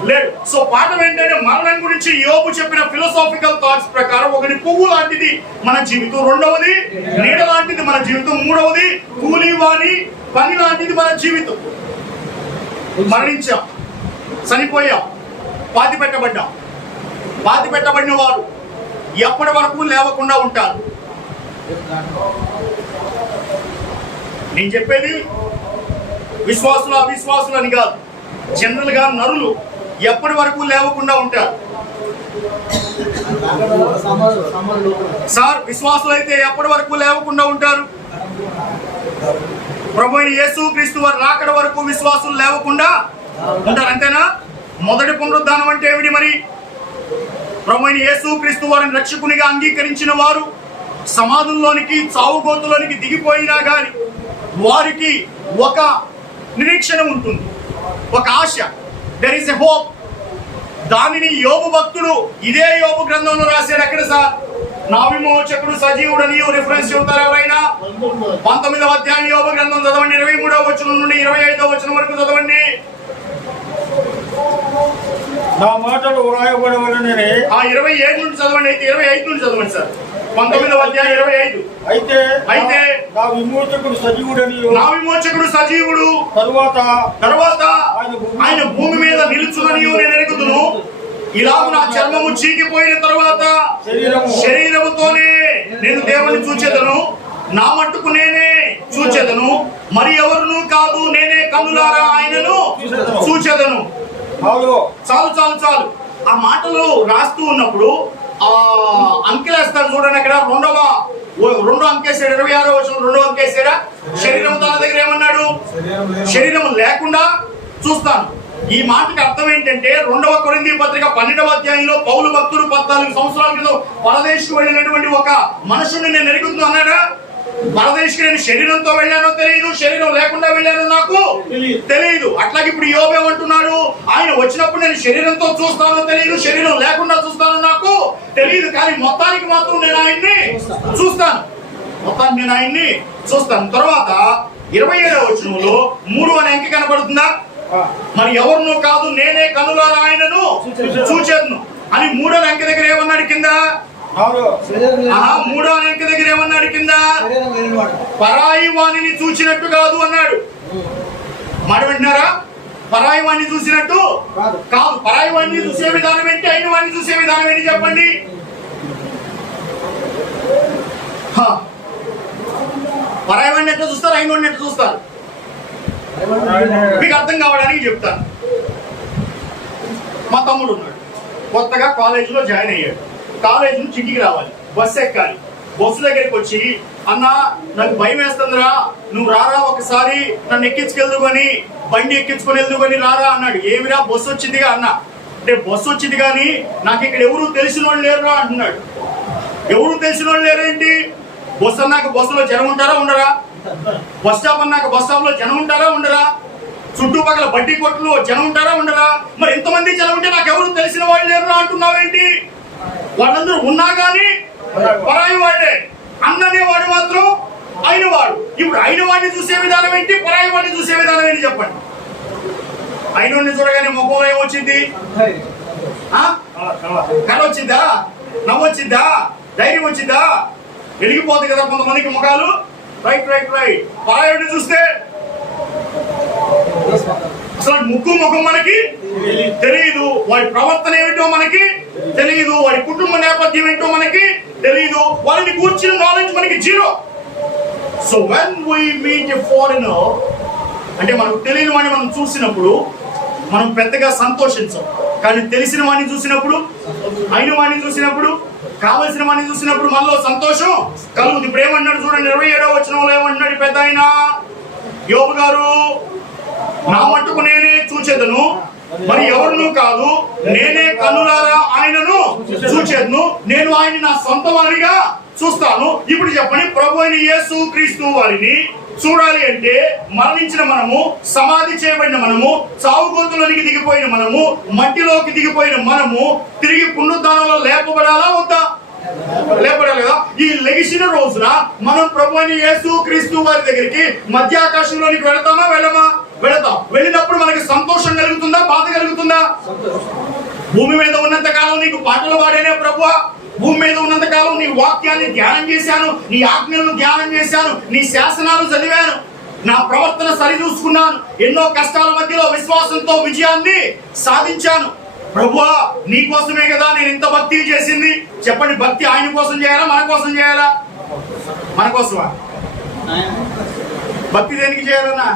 లేడు. సో పాఠం ఏంటంటే, మరణం గురించి యోబు చెప్పిన ఫిలాసాఫికల్ థాట్స్ ప్రకారం ఒకటి పువ్వు లాంటిది మన జీవితం, రెండవది నీడ లాంటిది మన జీవితం, మూడవది కూలీవాని పని లాంటిది మన జీవితం. మరణించాం, చనిపోయాం, పాతి పెట్టబడ్డాం. పాతి పెట్టబడిన వారు ఎప్పటి వరకు లేవకుండా ఉంటారు? నేను చెప్పేది విశ్వాసులు అవిశ్వాసులు అని కాదు, జనరల్ గా నరులు ఎప్పటి వరకు లేవకుండా ఉంటారు? సార్, విశ్వాసులు అయితే ఎప్పటి వరకు లేవకుండా ఉంటారు? ప్రభువైన యేసుక్రీస్తు వారి రాకడ వరకు విశ్వాసులు లేవకుండా ఉంటారు, అంతేనా? మొదటి పునరుద్ధానం అంటే ఏమిటి మరి? ప్రభువైన యేసుక్రీస్తు వారిని రక్షకునిగా అంగీకరించిన వారు సమాధుల్లోనికి, చావుగోతులోనికి దిగిపోయినా గాని వారికి ఒక నిరీక్షణ ఉంటుంది, ఒక ఆశ. There is a hope. దానిని యోబు భక్తుడు ఇదే యోబు గ్రంథంలో రాశాడు. ఎక్కడ సార్? నా విమోచకుడు సజీవుడని రిఫరెన్స్ చెబుతారు ఎవరైనా? 19వ అధ్యాయం యోబు గ్రంథం చదవండి. 23వ వచనం నుండి 25వ వచనం వరకు చదవండి. నా మాటలు వ్రాయబడవలననే 27 నుండి చదవండి. అయితే 25 నుండి చదవండి సార్. 19వ అధ్యాయం 25. అయితే నా విమోచకుడు సజీవుడని, నా విమోచకుడు సజీవుడు, తరువాత ఆయన భూమి మీద నిలుచునని నేను ఎరుగుదును. ఇలాగ నా చర్మము చీకిపోయిన తరువాత శరీరముతోనే నేను దేవుని చూచెదను, నా మట్టుకు నేనే చూచెదను, మరి ఎవరును కాదు, నేనే కన్నులారా ఆయనను చూచెదను. చాలు చాలు చాలు. ఆ మాటలు రాస్తూ ఉన్నప్పుడు అంకెలేస్తారు చూడండి. అక్కడ రెండో అంకేసాడు, 26వ వచనం రెండో అంకేసాడా? శరీరం తన దగ్గర ఏమన్నాడు? శరీరం లేకుండా చూస్తాను. ఈ మాటకి అర్థం ఏంటంటే, 2వ కొరింథీ పత్రిక 12వ అధ్యాయంలో పౌలు భక్తుడు 14 సంవత్సరాల క్రితం పరదేశకు వెళ్ళినటువంటి ఒక మనుషుని నేను ఎరుగుతూ అన్నాడా? పరదేశికి నేను శరీరంతో వెళ్ళానో తెలియదు, శరీరం లేకుండా వెళ్ళానో నాకు తెలియదు. అట్లాగే ఇప్పుడు యోబు ఏమంటున్నాడు, ఆయన వచ్చినప్పుడు నేను శరీరంతో చూస్తానో తెలియదు, శరీరం లేకుండా చూస్తానో నాకు తెలియదు, కానీ మొత్తానికి మాత్రం నేను ఆయన్ని చూస్తాను, మొత్తానికి నేను ఆయన్ని చూస్తాను. తర్వాత 27వ వచనంలో 3 అనే అంకె కనబడుతుందా? మరి ఎవరినో కాదు నేనే కనులారా ఆయనను చూచెదను అని 3వ అంకె దగ్గర ఏమన్నాడు కింద? 3వ అంకె దగ్గర ఏమన్నాడు కింద? పరాయి వాణిని చూచినట్టు కాదు అన్నాడు. మాట వింటున్నారా? పరాయి వాణ్ణి చూసినట్టు కాదు. పరాయి వాణ్ణి చూసే విధానం ఏంటి, అయిన వాణ్ణి చూసే విధానం ఏంటి చెప్పండి? పరాయి వాణ్ణి ఎట్లా చూస్తారు, అయిన వాణ్ణి ఎట్లా చూస్తారు? మీకు అర్థం కావడానికి చెప్తాను. మా తమ్ముడు ఉన్నాడు, కొత్తగా కాలేజీలో జాయిన్ అయ్యాడు. కాలేజీ నుంచి ఇంటికి రావాలి, బస్సు ఎక్కాలి. బస్సు దగ్గరికి వచ్చి, అన్న నాకు భయం వేస్తుందిరా, నువ్వు రారా ఒకసారి నన్ను ఎక్కించుకెళ్దు కానీ, బండి ఎక్కించుకొని వెళ్దు కానీ రారా అన్నాడు. ఏమిరా బస్సు వచ్చిందిగా అన్న అంటే, బస్సు వచ్చింది కానీ నాకు ఇక్కడ ఎవరు తెలిసిన వాళ్ళు లేరురా అంటున్నాడు. ఎవరు తెలిసిన వాళ్ళు లేరేంటి? బస్సు అన్నాక బస్సులో జనం ఉంటారా ఉండరా? బస్ స్టాప్ అన్నాక బస్ స్టాప్ లో జనం ఉంటారా ఉండరా? చుట్టుపక్కల బడ్డీ కొట్లు జనం ఉంటారా ఉండరా? మరి ఎంతమంది జనం ఉంటే నాకు ఎవరు తెలిసిన వాళ్ళు లేరురా అంటున్నావేంటి? వాళ్ళందరూ ఉన్నా గానీ పరాయి వాడే. అన్ననే వాడు మాత్రం అయిన వాడు. ఇప్పుడు అయిన వాడిని చూసే విధానం ఏంటి, పరాయి వాడిని చూసే విధానం ఏంటి చెప్పండి? అయిన వాడిని చూడగానే ముఖంలో ఏమొచ్చింది? కళ వచ్చిందా? నవ్వు వచ్చిందా? ధైర్యం వచ్చిందా? వెలిగిపోతుంది కదా కొంతమందికి ముఖాలు. Right right right. పరాయుడిని చూస్తే అసలు ముక్కు ముఖం మనకి తెలియదు, వాడి ప్రవర్తన ఏమిటో మనకి తెలియదు, వాడి కుటుంబ నేపథ్యం ఏంటో మనకి తెలియదు, వారిని కూర్చున్న నాలెడ్జ్ మనకి zero. So when we meet a foreigner, అంటే మనకు తెలియని వాడిని మనం చూసినప్పుడు మనం పెద్దగా సంతోషించం, కానీ తెలిసిన వాడిని చూసినప్పుడు, అయిన వాడిని చూసినప్పుడు, కావలసిన వాడిని చూసినప్పుడు మనలో సంతోషం కలుగుతుంది. ఇప్పుడు ఏమన్నాడు చూడండి, 27వ వచనంలో ఏమంటున్నాడు పెద్ద ఆయన యోబు గారు, నా మట్టుకు నేనే చూచెదను, మరి ఎవరును కాదు, నేనే కన్నులారా ఆయనను చూచెదను, నేను ఆయన నా సొంత వారిగా చూస్తాను. ఇప్పుడు చెప్పండి, ప్రభు అయిన యేసు క్రీస్తు వారిని చూడాలి అంటే మరణించిన మనము, సమాధి చేయబడిన మనము, చావుగోతులోనికి దిగిపోయిన మనము, మట్టిలోకి దిగిపోయిన మనము తిరిగి పునరుద్ధానంలో లేపబడాలా వద్దా? లేపడాలి కదా. ఈ లెగిసిన రోజున మనం ప్రభు అయిన యేసు క్రీస్తు వారి దగ్గరికి మధ్యాకాశంలోనికి వెళతామా వెళ్ళమా? వెళతాం. వెళ్ళినప్పుడు మనకి సంతోషం కలుగుతుందా, బాధ కలుగుతుందా? భూమి మీద ఉన్నంత కాలం నీకు పాటలు పాడేనే ప్రభువా, భూమి మీద ఉన్నంత కాలం నీ వాక్యాన్ని ధ్యానం చేశాను, నీ ఆజ్ఞలను ధ్యానం చేశాను, నీ శాసనాలు చదివాను, నా ప్రవర్తన సరిచూసుకున్నాను, ఎన్నో కష్టాల మధ్యలో విశ్వాసంతో విజయాన్ని సాధించాను. ప్రభువా నీ కోసమే కదా నేను ఇంత భక్తి చేసింది. చెప్పండి, భక్తి ఆయన కోసం చేయాలా మన కోసం చేయాలా? మన కోసమా? భక్తి దేనికి చేయాలన్నా?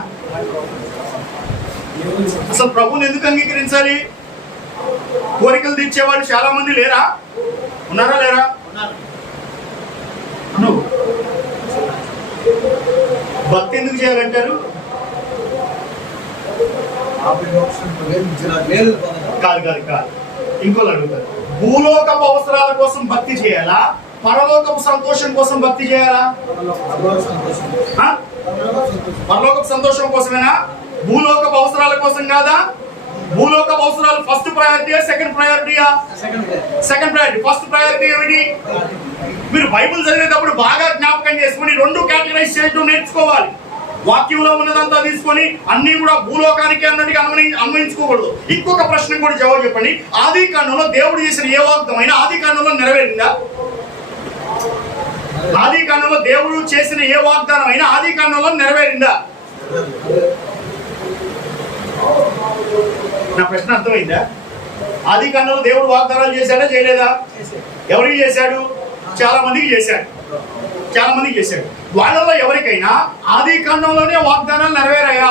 అసలు ప్రభువుని ఎందుకు అంగీకరించాలి? కోరికలు తీర్చేవాళ్ళు చాలా మంది లేరా? ఉన్నారా లేరా? నువ్వు భక్తి ఎందుకు చేయాలంటారు? కాదు కాదు కాదు, ఇంకోళ్ళు అడుగుతారు, భూలోకపు అవసరాల కోసం భక్తి చేయాలా, పరలోకపు సంతోషం కోసం భక్తి చేయాలా? పరలోకపు సంతోషం కోసమేనా? భూలోకపు అవసరాల కోసం కాదా? భూలోకపు అవసరాలు ఫస్ట్ ప్రయారిటీ, సెకండ్ ప్రయారిటీయా? Second priority. ఫస్ట్ ప్రయారిటీ ఏమిటి? మీరు బైబిల్ చదివేటప్పుడు బాగా జ్ఞాపకం చేసుకుని రెండు కేటగరైజ్ చేయడం నేర్చుకోవాలి. వాక్యంలో ఉన్నదంతా తీసుకొని అన్ని కూడా భూలోకానికి అన్నట్టుగా అన్వయించుకోకూడదు. ఇంకొక ప్రశ్న కూడా జవాబు చెప్పండి, ఆది కాండంలో దేవుడు చేసిన ఏ వాగ్దానమైనా ఆది కాండంలో నెరవేరిందా? ఆది కాండంలో దేవుడు చేసిన ఏ వాగ్దానం అయినా ఆది కాండంలో నెరవేరిందా? నా ప్రశ్న అర్థమైందా? ఆది కాండంలో దేవుడు వాగ్దానాలు చేశాడా చేయలేదా? ఎవరికి చేశాడు? చాలా మందికి చేశాడు, చాలా మందికి చేశాడు. వాళ్ళలో ఎవరికైనా ఆది కాండంలోనే వాగ్దానాలు నెరవేరాయా?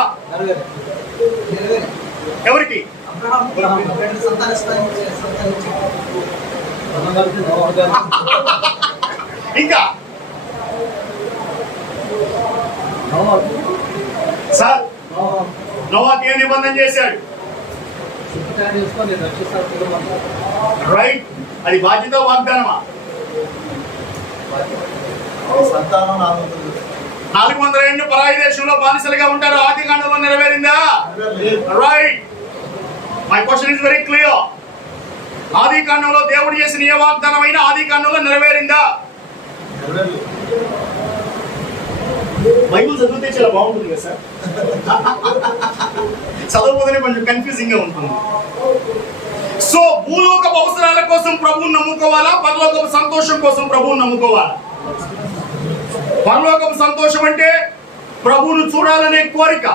ఎవరికి? ఇంకా సార్ నోవాకి ఏ నిబంధన చేశాడు? రైట్, అది బాధ్యత వాగ్దానమా? సంతానం 400 ఏళ్ళు పరాయి దేశంలో బానిసలుగా ఉంటారు. ఆది కాండంలో నెరవేరిందా? Right. My question is very clear. ఆది కాండంలో దేవుడు చేసిన ఏ వాగ్దానమైన ఆది కాండంలో నెరవేరిందా? బైబుల్ చదివితే చాలా బాగుంటుంది కదా సార్. చదవకపోతేనే కొంచెం కన్ఫ్యూజింగ్ గా ఉంటుంది. సో భూలోక అవసరాల కోసం ప్రభువుని నమ్ముకోవాలా, పరలోకపు సంతోషం కోసం ప్రభువుని నమ్ముకోవాలా? పరలోకపు సంతోషం అంటే ప్రభువును చూడాలనే కోరిక,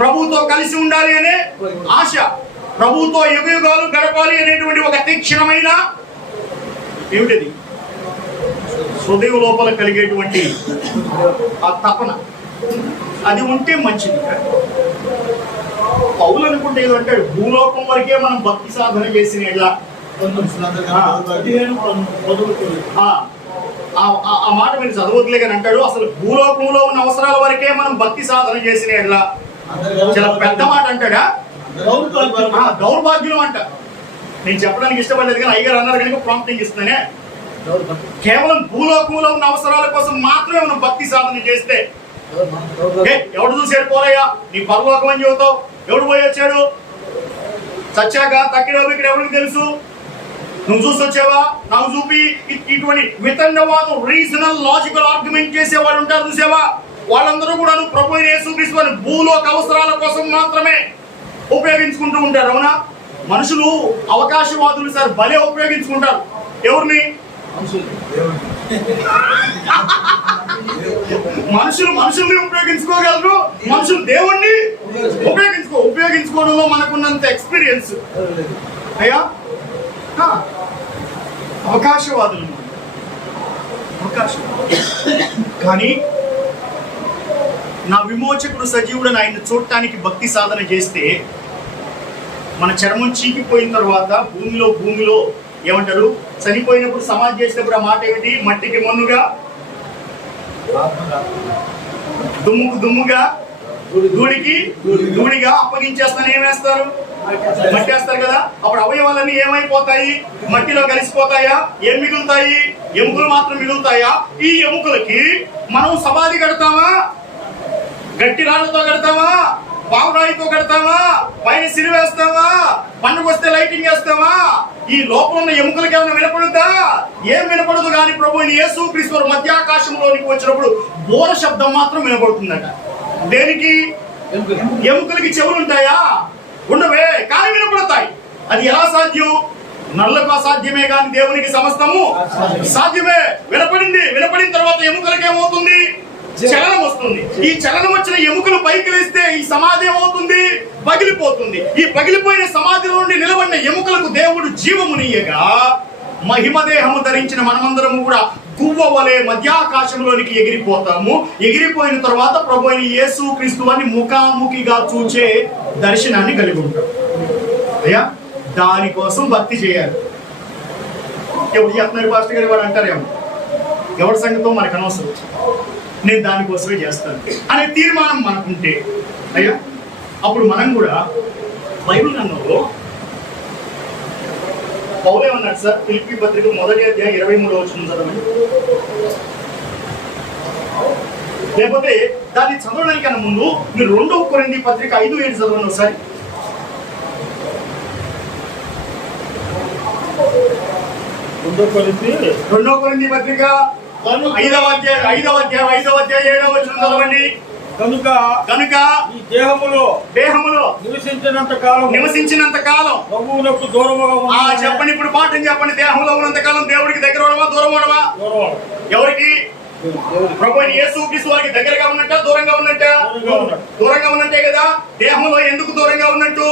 ప్రభువుతో కలిసి ఉండాలి అనే ఆశ, ప్రభువుతో యుగయుగాలు గడపాలి అనేటువంటి ఒక తీక్షణమైన ఏమిటది హృదయ లోపల కలిగేటువంటి ఆ తపన, అది ఉంటే మంచిది. పౌలు అనుకుంటే ఏదంటే భూలోకం వరకే మనం భక్తి సాధన చేసిన ఎట్లా ఆ మాట మీరు చదవట్లే కానీ అంటాడు. అసలు భూలోకంలో ఉన్న అవసరాల వరకే మనం భక్తి సాధన చేసిన ఎట్లా చాలా పెద్ద మాట అంటాడా? దౌర్భాగ్యం అంట. నేను చెప్పడానికి ఇష్టపడలేదు కానీ అయ్యారు అన్నారు కనుక ప్రాంప్టింగ్ ఇస్తున్నానే. కేవలం భూలోకంలో ఉన్న అవసరాల కోసం మాత్రమే మనం భక్తి సాధన చేస్తే ఎవడు చూసాడు పోరయ్యా నీ పరలోకం అని చెబుతావు? ఎవడు పోయి వచ్చాడు? చచ్చాక తక్కిడో ఇక్కడ ఎవరికి తెలుసు? నువ్వు చూసి వచ్చావా? నాకు చూపి. ఇటువంటి వితండవాదం, రీజనల్ లాజికల్ ఆర్గ్యుమెంట్ చేసేవాళ్ళు ఉంటారు చూసావా? వాళ్ళందరూ కూడా ప్రభు యేసుక్రీస్తు భూలోక అవసరాల కోసం మాత్రమే ఉపయోగించుకుంటూ ఉంటారు. అవునా? మనుషులు అవకాశవాదులు సార్ భలే ఉపయోగించుకుంటారు. ఎవరిని? మనుషుల్ని ఉపయోగించుకోగలరు, మనుషులు దేవుణ్ణి ఉపయోగించుకోవడంలో మనకున్నంత ఎక్స్పీరియన్స్ అయ్యా అవకాశవాదులు. కానీ నా విమోచకుడు సజీవుడని ఆయన చూడటానికి భక్తి సాధన చేస్తే మన చర్మం చీకిపోయిన తర్వాత భూమిలో ఏమంటారు? చనిపోయినప్పుడు సమాధి చేసినప్పుడు ఆ మాట ఏమిటి? మట్టికి మన్నుగా, దుమ్ముకు దుమ్ముగా, ధూళికి ధూళిగా అప్పగించేస్తాను. ఏమేస్తారు? మట్టి వేస్తారు కదా. అప్పుడు అవయవాలన్నీ ఏమైపోతాయి? మట్టిలో కలిసిపోతాయా? ఏం మిగులుతాయి? ఎముకలు మాత్రం మిగులుతాయా? ఈ ఎముకలకి మనం సమాధి కడతామా? గట్టి రాళ్లతో కడతామా? పావురాయితో కడతామా? పైన సిరివేస్తావా? పండుగొస్తే లైటింగ్ వేస్తావా? ఈ లోపల ఉన్న ఎముకలకి ఏమైనా వినపడుద్దా? ఏం వినపడదు. కానీ ప్రభు యేసుక్రీస్తు మధ్యాకాశంలోనికి వచ్చినప్పుడు బోర శబ్దం మాత్రం వినపడుతుందట. దేనికి? ఎముకలకి చెవులు ఉంటాయా? ఉండవే, కానీ వినపడతాయి. అది ఎలా సాధ్యం? నల్లకు అసాధ్యమే కానీ దేవునికి సమస్తము సాధ్యమే. వినపడిన తర్వాత ఎముకలకి ఏమవుతుంది? చలనం వస్తుంది. ఈ చలనం వచ్చిన ఎముకలు పైకి లేస్తే ఈ సమాధి ఏమవుతుంది? పగిలిపోతుంది. ఈ పగిలిపోయిన సమాధిలో నుండి నిలబడిన ఎముకలకు దేవుడు జీవమునియగా మహిమదేహము ధరించిన మనమందరము కూడా గువ్వ వలె మధ్యాకాశంలోనికి ఎగిరిపోతాము. ఎగిరిపోయిన తర్వాత ప్రభు అయిన యేసుక్రీస్తు అని ముఖాముఖిగా చూచే దర్శనాన్ని కలిగి ఉంటాం. అయ్యా దానికోసం భక్తి చేయాలి. ఎవరు చెప్తున్నారు పాస్టర్ గారు? వాడు అంటారేమో ఎవరి సంగతో మనకు అనవసరం, నేను దానికోసమే చేస్తాను అనే తీర్మానం మనకుంటే అయ్యా అప్పుడు మనం కూడా బైబిల్ గ్రంథంలో పౌలు ఏమన్నాడు సార్? ఫిలిప్పీ పత్రిక 1వ అధ్యాయం 23వ వచనం చదవండి. లేకపోతే దాన్ని చదవడానికన్నా ముందు మీరు 2వ కొరింథీ పత్రిక 5:7 చదవండి ఒకసారి. 2వ కొరింథీ పత్రిక 5వ అధ్యాయం 7వ వచనం చదవండి. కనుక ఈ దేహములో నివసించినంత కాలం ప్రభువునకు దూరముగా చెప్పండి. ఇప్పుడు పాఠం చెప్పండి. దేహంలో ఉన్నంత కాలం దేవుడికి దగ్గర ఉండవా దూరం ఉండవా? ఎవరికి? ప్రభు యేసుక్రీస్తు వారికి దగ్గరగా ఉన్నట్ట దూరంగా ఉన్నట్ట? దూరంగా ఉన్నట్టే కదా. దేహంలో ఎందుకు దూరంగా ఉన్నట్టు?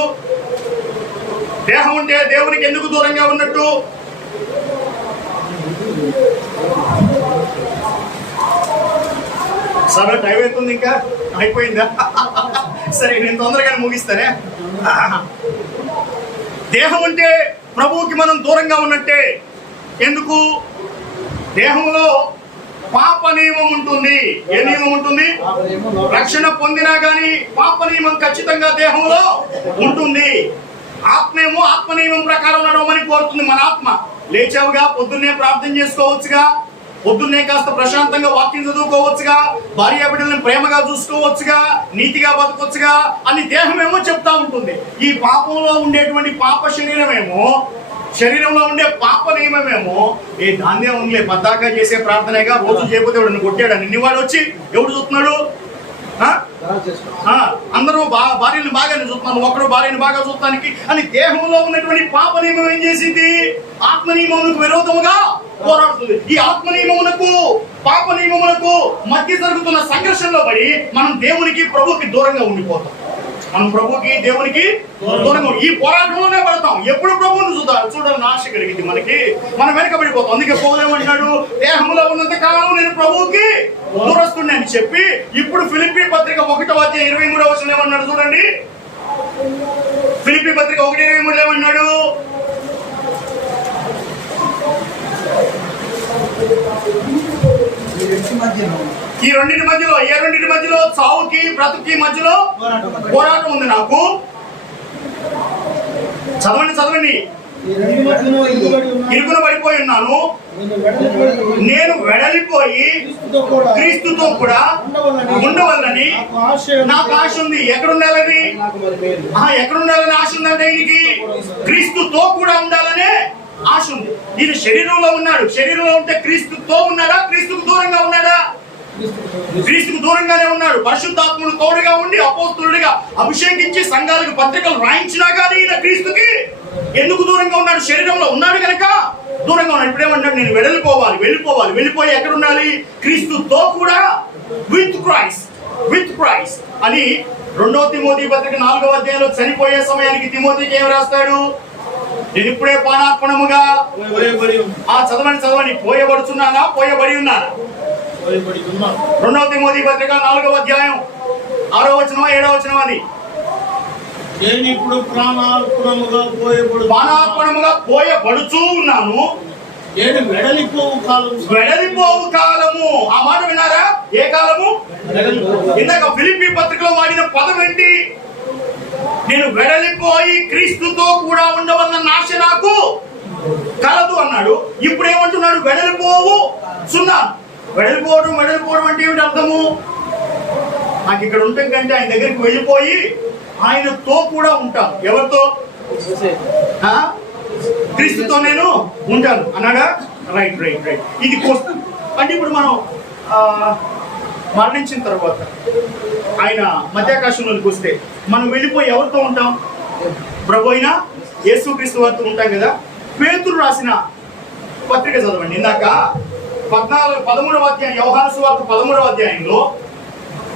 దేహం ఉంటే దేవునికి ఎందుకు దూరంగా ఉన్నట్టు? సరే టైం అవుతుంది, ఇంకా అయిపోయిందా? సరే నేను తొందరగానే ముగిస్తానే. దేహం ఉంటే ప్రభువుకి మనం దూరంగా ఉన్నట్టే. ఎందుకు? దేహంలో పాప నియమం ఉంటుంది. ఏ నియమం ఉంటుంది? రక్షణ పొందినా గానీ పాప నియమం ఖచ్చితంగా దేహంలో ఉంటుంది. ఆత్మేమో ఆత్మ నియమం ప్రకారం నడవమని కోరుతుంది మన ఆత్మ. లేచావుగా, పొద్దున్నే ప్రార్థన చేసుకోవచ్చుగా, పొద్దున్నే కాస్త ప్రశాంతంగా వాక్యం చదువుకోవచ్చుగా, భార్య బిడ్డలను ప్రేమగా చూసుకోవచ్చుగా, నీతిగా బతకొచ్చుగా అని దేహమేమో చెప్తా ఉంటుంది. ఈ పాపంలో ఉండేటువంటి పాప శరీరంలో ఉండే పాప నియమమేమో దాన్నే ఉందిలే, పద్దాకా చేసే ప్రార్థనగా, రోజు చేయకపోతే వాడిని కొట్టాడు నిన్నవాడు వచ్చి ఎవడు చూస్తున్నాడు? అందరూ భార్యను బాగానే చూస్తున్నాను, ఒకడు భార్యను బాగా చూస్తానికి అని దేహంలో ఉన్నటువంటి పాప నియమం ఏం చేసింది? ఆత్మ నియమములకు విరోధముగా పోరాడుతుంది. ఈ ఆత్మ నియమములకు పాప నియమములకు మధ్య జరుగుతున్న సంఘర్షణలో పడి మనం దేవునికి ప్రభుకి దూరంగా ఉండిపోతాం. మనం ప్రభుకి దేవునికి దూరంగా ఈ పోరాటంలోనే పడతాం. ఎప్పుడు ప్రభువును చూడాలని ఆశ కలిగింది మనకి, మనం వెనకబడిపోతాం. అందుకే పౌలేమంటాడు, దేహంలో ఉన్నంత కాలం నేను ప్రభువుకి దూరస్తుడిని అని చెప్పి, ఇప్పుడు ఫిలిప్పీ పత్రిక 1:23 ఏమన్నాడు చూడండి. ఫిలిప్పీ పత్రిక 1:23 ఏమన్నాడు? ఈ రెండింటి మధ్యలో చావుకి బ్రతుకి మధ్యలో పోరాటం ఉంది నాకు. చదవండి. ఇరుకున పడిపోయి ఉన్నాను, నేను వెడలిపోయి క్రీస్తుతో కూడా ఉండవాలని నాకు ఆశ ఉంది. ఎక్కడుండాలని ఆశ ఉందంటే ఈయనకి క్రీస్తుతో కూడా ఉండాలనే ఆశ ఉంది. ఈయన శరీరంలో ఉన్నాడు. శరీరంలో ఉంటే క్రీస్తుతో ఉన్నాడా? క్రీస్తుకు దూరంగా ఉన్నాడా? క్రీస్తుకు దూరంగానే ఉన్నాడు. పరిశుద్ధాత్ముడు తోడుగా ఉండి అపోస్తలుడిగా అభిషేకించి సంఘాలకు పత్రికలు రాయించినా కానీ ఈయన క్రీస్తుకి ఎందుకు దూరంగా ఉన్నాడు? శరీరంలో ఉన్నాడు కనుక దూరంగా ఉన్నాడు. ఇప్పుడేమంటాడు? నేను వెళ్ళిపోయి ఎక్కడ ఉండాలి? క్రీస్తుతో కూడా, విత్ క్రైస్ట్ అని 2 తిమోతి పత్రిక 4వ అధ్యాయంలో చనిపోయే సమయానికి తిమోతికి ఏం రాస్తాడు? నేను ఇప్పుడే పానార్పణముగా చదవండి. పోయబడుచున్నానా, పోయబడి ఉన్నానా? 2 తిమోతి పత్రిక 4వ అధ్యాయం 6వ వచనం 7వ వచనం. అది నేను ఇప్పుడు పానార్పణముగా పోయబడుచూ ఉన్నాను, నేను వెడలిపోవు కాలము. ఆ మాట విన్నారా? ఏ కాలము? ఇందాక ఫిలిప్పీ పత్రికలో వాడిన పదం ఏంటి? నేను వెడలిపోయి క్రీస్తుతో కూడా ఉండవలన ఆశ నాకు కలదు అన్నాడు. ఇప్పుడు ఏమంటున్నాడు? వెళ్ళిపోవడం అంటే ఏమిటి అర్థము? నాకు ఇక్కడ ఉంటాం కంటే ఆయన దగ్గరికి వెళ్ళిపోయి ఆయనతో కూడా ఉంటాను. ఎవరితో? క్రీస్తుతో నేను ఉంటాను అన్నాడా? రైట్. ఇది అంటే ఇప్పుడు మనం మరణించిన తర్వాత ఆయన మధ్యాకాశంలోకి వస్తే మనం వెళ్ళిపోయి ఎవరితో ఉంటాం? ప్రభు అయిన యేసుక్రీస్తు వారితో ఉంటాం కదా. పేతురు రాసిన పత్రిక చదవండి. ఇందాక 13వ అధ్యాయం, యోహాను సువార్త 13వ అధ్యాయంలో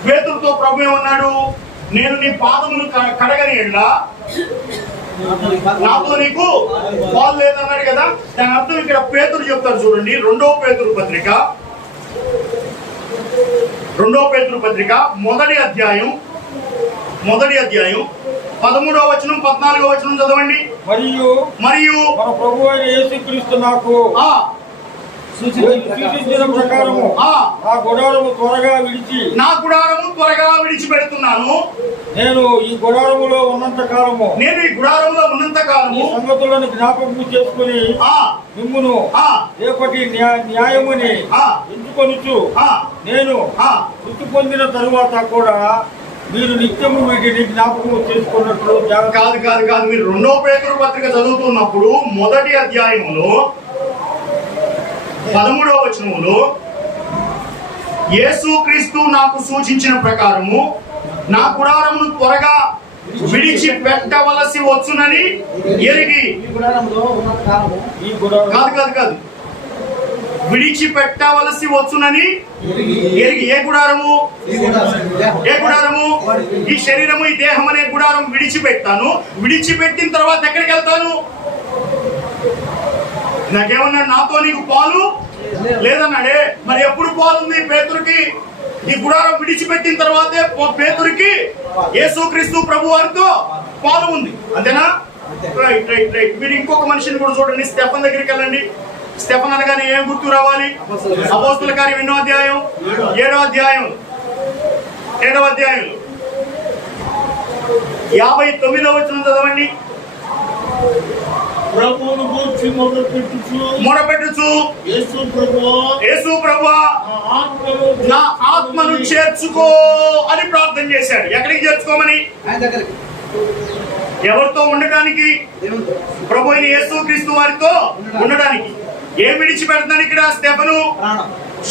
పేతురుతో ప్రభు ఏమన్నాడు? నేను నీ పాదములు కడగని ఎడల నాతో నీకు పాలు లేదన్నాడు కదా. దాని అర్థం ఇక్కడ పేతురు చెప్తారు చూడండి. 2వ పేతురు పత్రిక మొదటి అధ్యాయం 13వ వచనం 14వ వచనం చదవండి. మరియు మన ప్రభువైన యేసుక్రీస్తు నాకు సూచించిన ప్రకారము నా గుడారము త్వరగా విడిచిపెడుతున్నాను. నేను ఈ గుడారములో ఉన్నంత కాలము సంగతులను జ్ఞాపకం చేసుకుని మిమ్మును రేపటి న్యాయముని ఎంచుకొనుచు నేను మృతి పొందిన తరువాత కూడా మీరు నిత్యము వీటిని జ్ఞాపకం చేసుకున్నట్లు. కాదు. మీరు 2వ పేతురు పత్రిక చదువుతున్నప్పుడు మొదటి అధ్యాయంలో 13వ వచనంలో యేసుక్రీస్తు నాకు సూచించిన ప్రకారము నా గుడారమును త్వరగా విడిచిపెట్టవలసి వచ్చునని ఎరిగి. కాదు. విడిచిపెట్టవలసి వచ్చునని ఎరిగి. ఏ గుడారము? ఈ శరీరము, ఈ దేహం అనే గుడారం విడిచిపెట్టాను. విడిచిపెట్టిన తర్వాత ఎక్కడికి వెళ్తాను? నాకేమన్నాడు? నాతో నీకు పాలు లేదన్నాడే. మరి ఎప్పుడు పాలు ఉంది పేతురుకి? ఈ గుడారం విడిచిపెట్టిన తర్వాతే పేతురుకి యేసుక్రీస్తు ప్రభు వారితో పాలు ఉంది. అంతేనా? రైట్. మీరు ఇంకొక మనిషిని కూడా చూడండి. స్టెఫన్ దగ్గరికి వెళ్ళండి. స్టెఫన్ అనగానే ఏం గుర్తు రావాలి? అపోస్తుల కార్యం 8వ అధ్యాయం 7వ అధ్యాయం 59వ వచనం చదవండి. ప్రభువును గూర్చి మొరపెట్టుచు యేసు ప్రభువా నా ఆత్మను చేర్చుకో అని ప్రార్థన చేశాడు. ఎక్కడికి చేర్చుకోమని? ఎవరితో ఉండడానికి? ప్రభు అయిన యేసుక్రీస్తు వారితో ఉండడానికి. ఏం విడిచిపెడుతున్నాడు ఇక్కడ స్టెఫను?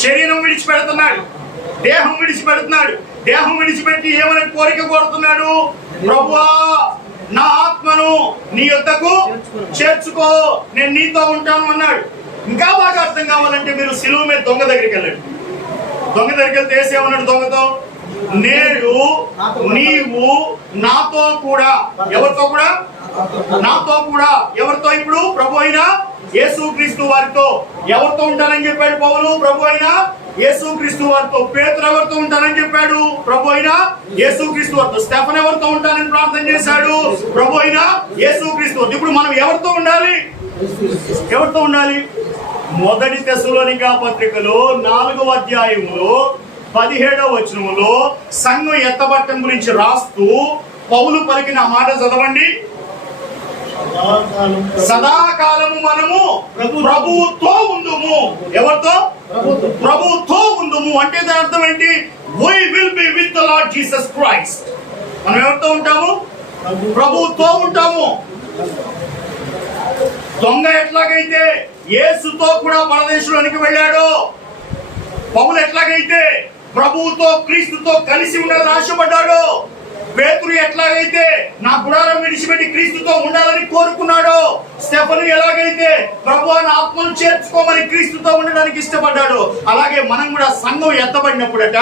శరీరం విడిచిపెడుతున్నాడు, దేహం విడిచిపెడుతున్నాడు. దేహం విడిచిపెట్టి ఏమైనా కోరిక కోరుతున్నాడు? ప్రభువా నా ఆత్మను నీ యొద్దకు చేర్చుకో, నేను నీతో ఉంటాను అన్నాడు. ఇంకా బాగా అర్థం కావాలంటే మీరు సిలువ మీద దొంగ దగ్గరికి వెళ్ళండి. దొంగ దగ్గరికి వెళ్తే ఏమన్నాడు దొంగతో? నేడు నీవు నాతో కూడా. ఎవరితో కూడా? నాతో కూడా. ఎవరితో? ఇప్పుడు ప్రభు అయిన యేసుక్రీస్తు వారితో. ఎవరితో ఉంటానని చెప్పాడు పౌలు? ప్రభు అయిన యేసుక్రీస్తు వారితో. పేతురు ఎవరితో ఉంటానని చెప్పాడు? ప్రభు అయిన యేసుక్రీస్తు వారితో. స్టెఫన్ ఎవరితో ఉంటానని ప్రార్థన చేశాడు? ప్రభు అయిన యేసుక్రీస్తు వారితో. ఇప్పుడు మనం ఎవరితో ఉండాలి? ఎవరితో ఉండాలి? మొదటి తెస్సలోనిక పత్రికలో 4వ అధ్యాయములో 17వ వచనములో సంఘం ఎత్తబట్టం గురించి రాస్తూ పౌలు పలికిన మాట చదవండి. సదాకాలము మనము ప్రభువుతో ఉందుము. ఎవరితో? ప్రభువుతో ఉందుము అంటే దాని అర్థం ఏంటి? We will be with the Lord Jesus Christ. మనం ఎవరితో ఉంటాము? ప్రభువుతో ఉంటాము. దొంగ ఎట్లాగైతే యేసుతో కూడా పరదేశంలోనికి వెళ్ళాడో, పౌలు ఎట్లాగైతే ప్రభువుతో క్రీస్తుతో కలిసి ఉండాలని ఆశపడ్డాడో, పేతురు ఎట్లాగైతే నా గుడారం విడిచిపెట్టి క్రీస్తుతో ఉండాలని కోరుకున్నాడో, స్టెఫను ఎలాగైతే ప్రభువా నా ఆత్మను చేర్చుకోమని క్రీస్తుతో ఉండడానికి ఇష్టపడ్డాడో, అలాగే మనం కూడా సంఘం ఎత్తబడినప్పుడట,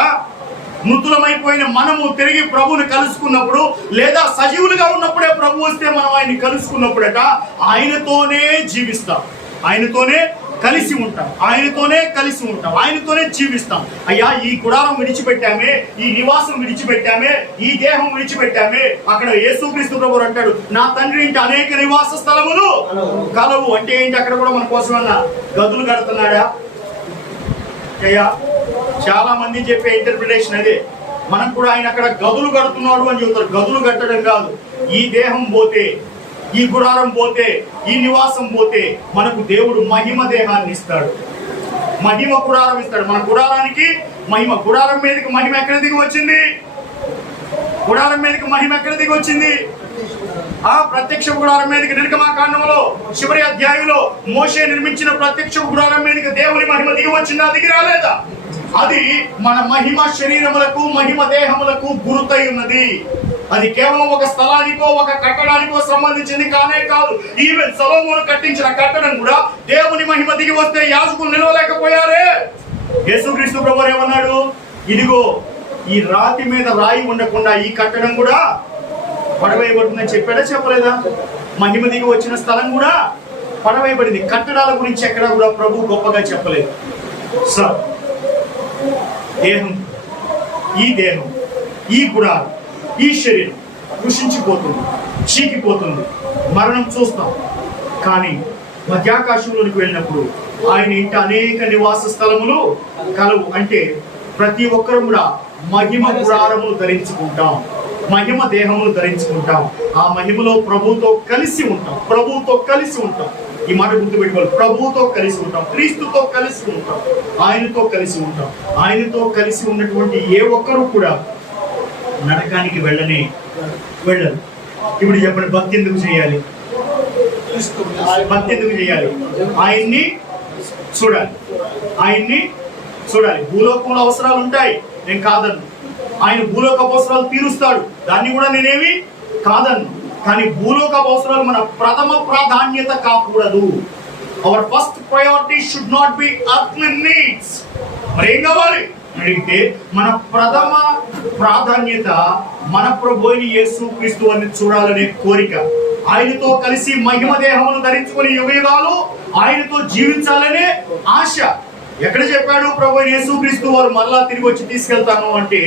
మృతులమైపోయిన మనము తిరిగి ప్రభువుని కలుసుకున్నప్పుడు, లేదా సజీవులుగా ఉన్నప్పుడే ప్రభు వస్తే మనం ఆయన్ని కలుసుకున్నప్పుడట ఆయనతోనే జీవిస్తాం, ఆయనతోనే కలిసి ఉంటాం, ఆయనతోనే కలిసి ఉంటాం, ఆయనతోనే జీవిస్తాం. అయ్యా ఈ గుడారం విడిచిపెట్టామే, ఈ నివాసం విడిచిపెట్టామే, ఈ దేహం విడిచిపెట్టామే. అక్కడ యేసుక్రీస్తు ప్రభువు అంటాడు, నా తండ్రి ఇంటి అనేక నివాస స్థలములు కలవు. అంటే ఏంటి? అక్కడ కూడా మన కోసం అన్న గదులు కడుతున్నాడా? అయ్యా చాలా మంది చెప్పే ఇంటర్ప్రిటేషన్ అదే. మనం కూడా ఆయన అక్కడ గదులు కడుతున్నాడు అని చెబుతారు. గదులు కట్టడం కాదు. ఈ దేహం పోతే, ఈ గుడారం పోతే, ఈ నివాసం పోతే మనకు దేవుడు మహిమ దేహాన్ని ఇస్తాడు, మహిమ గుడారం ఇస్తాడు. మన గుడారానికి మహిమ. గుడారం మీదకి మహిమ ఎక్కడ దిగి వచ్చింది? గుడారం మీదకి మహిమ ఎక్కడ దిగి వచ్చింది? ఆ ప్రత్యక్ష గుడారం మీదకి నిర్గమకాండంలో చివరి అధ్యాయంలో మోషే నిర్మించిన ప్రత్యక్ష గుడారం మీదకి దేవుని మహిమ దిగి వచ్చిందా? దిగి రాలేదా? అది మన మహిమ శరీరములకు, మహిమ దేహములకు గురుతై ఉన్నది. అది కేవలం ఒక స్థలానికో ఒక కట్టడానికో సంబంధించింది కానే కాదు. ఈవెన్ సొలొమోను కట్టించిన కట్టడం కూడా దేవుని మహిమ దిగి వస్తే యాజకులు నిలవలేకపోయారే. యేసుక్రీస్తు ప్రభువు ఏమన్నాడు? ఇదిగో ఈ రాతి మీద రాయి ఉండకుండా ఈ కట్టడం కూడా పడవేయబడుతుందని చెప్పాడా? చెప్పలేదా? మహిమ దిగి వచ్చిన స్థలం కూడా పడవేయబడింది. కట్టడాల గురించి ఎక్కడా కూడా ప్రభు గొప్పగా చెప్పలేదు. సార్ దేహం, ఈ దేహం, ఈ గుడారం, ఈ శరీరం కృషించిపోతుంది, చీకిపోతుంది, మరణం చూస్తాం. కానీ మధ్యాకాశంలోనికి వెళ్ళినప్పుడు ఆయన ఇంట అనేక నివాస స్థలములు కలవు. అంటే ప్రతి ఒక్కరు కూడా మహిమ గుడారములు ధరించుకుంటాం, మహిమ దేహములు ధరించుకుంటాం. ఆ మహిమలో ప్రభువుతో కలిసి ఉంటాం, ప్రభువుతో కలిసి ఉంటాం. ఈ మాట గుర్తుపెట్టుకోవాలి. ప్రభువుతో కలిసి ఉంటాం, క్రీస్తుతో కలిసి ఉంటాం, ఆయనతో కలిసి ఉంటాం. ఆయనతో కలిసి ఉన్నటువంటి ఏ ఒక్కరూ కూడా నరకానికి వెళ్ళరు. ఇప్పుడు చెప్పండి, భక్తి ఎందుకు చేయాలి? భక్తి ఎందుకు చేయాలి? ఆయన్ని చూడాలి, ఆయన్ని చూడాలి. భూలోకంలో అవసరాలు ఉంటాయి, నేను కాదన్ను. ఆయన భూలోక అవసరాలు తీరుస్తాడు, దాన్ని కూడా నేనేమి కాదన్ను. కానీ భూలోక అవసరాలు మన ప్రథమ ప్రాధాన్యత కాకూడదు. Our first priority should not be earthly needs. మరి ఏం కావాలి అడిగితే మన ప్రథమ ప్రాధాన్యత మన ప్రభువైన యేసుక్రీస్తు వారిని చూడాలనే కోరిక, ఆయనతో కలిసి మహిమ దేహమును ధరించుకుని యుగయుగాలు ఆయనతో జీవించాలనే ఆశ. ఎక్కడ చెప్పాడు ప్రభు యేసుక్రీస్తు వారు మరలా తిరిగి వచ్చి తీసుకెళ్తాను అంటే?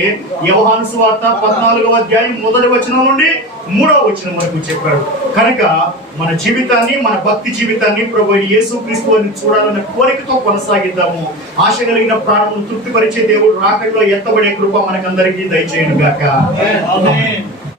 యోహాను సువార్త 14వ అధ్యాయం 1వ వచనం నుండి 3వ వచనం వరకు చెప్పాడు. కనుక మన జీవితాన్ని, మన భక్తి జీవితాన్ని ప్రభు యేసుక్రీస్తు వారిని చూడాలన్న కోరికతో కొనసాగిద్దాము. ఆశ కలిగిన ప్రాణమును తృప్తిపరిచే దేవుడు రాకడలో ఎత్తబడే కృప మనకందరికీ దయచేయును గాక. ఆమేన్.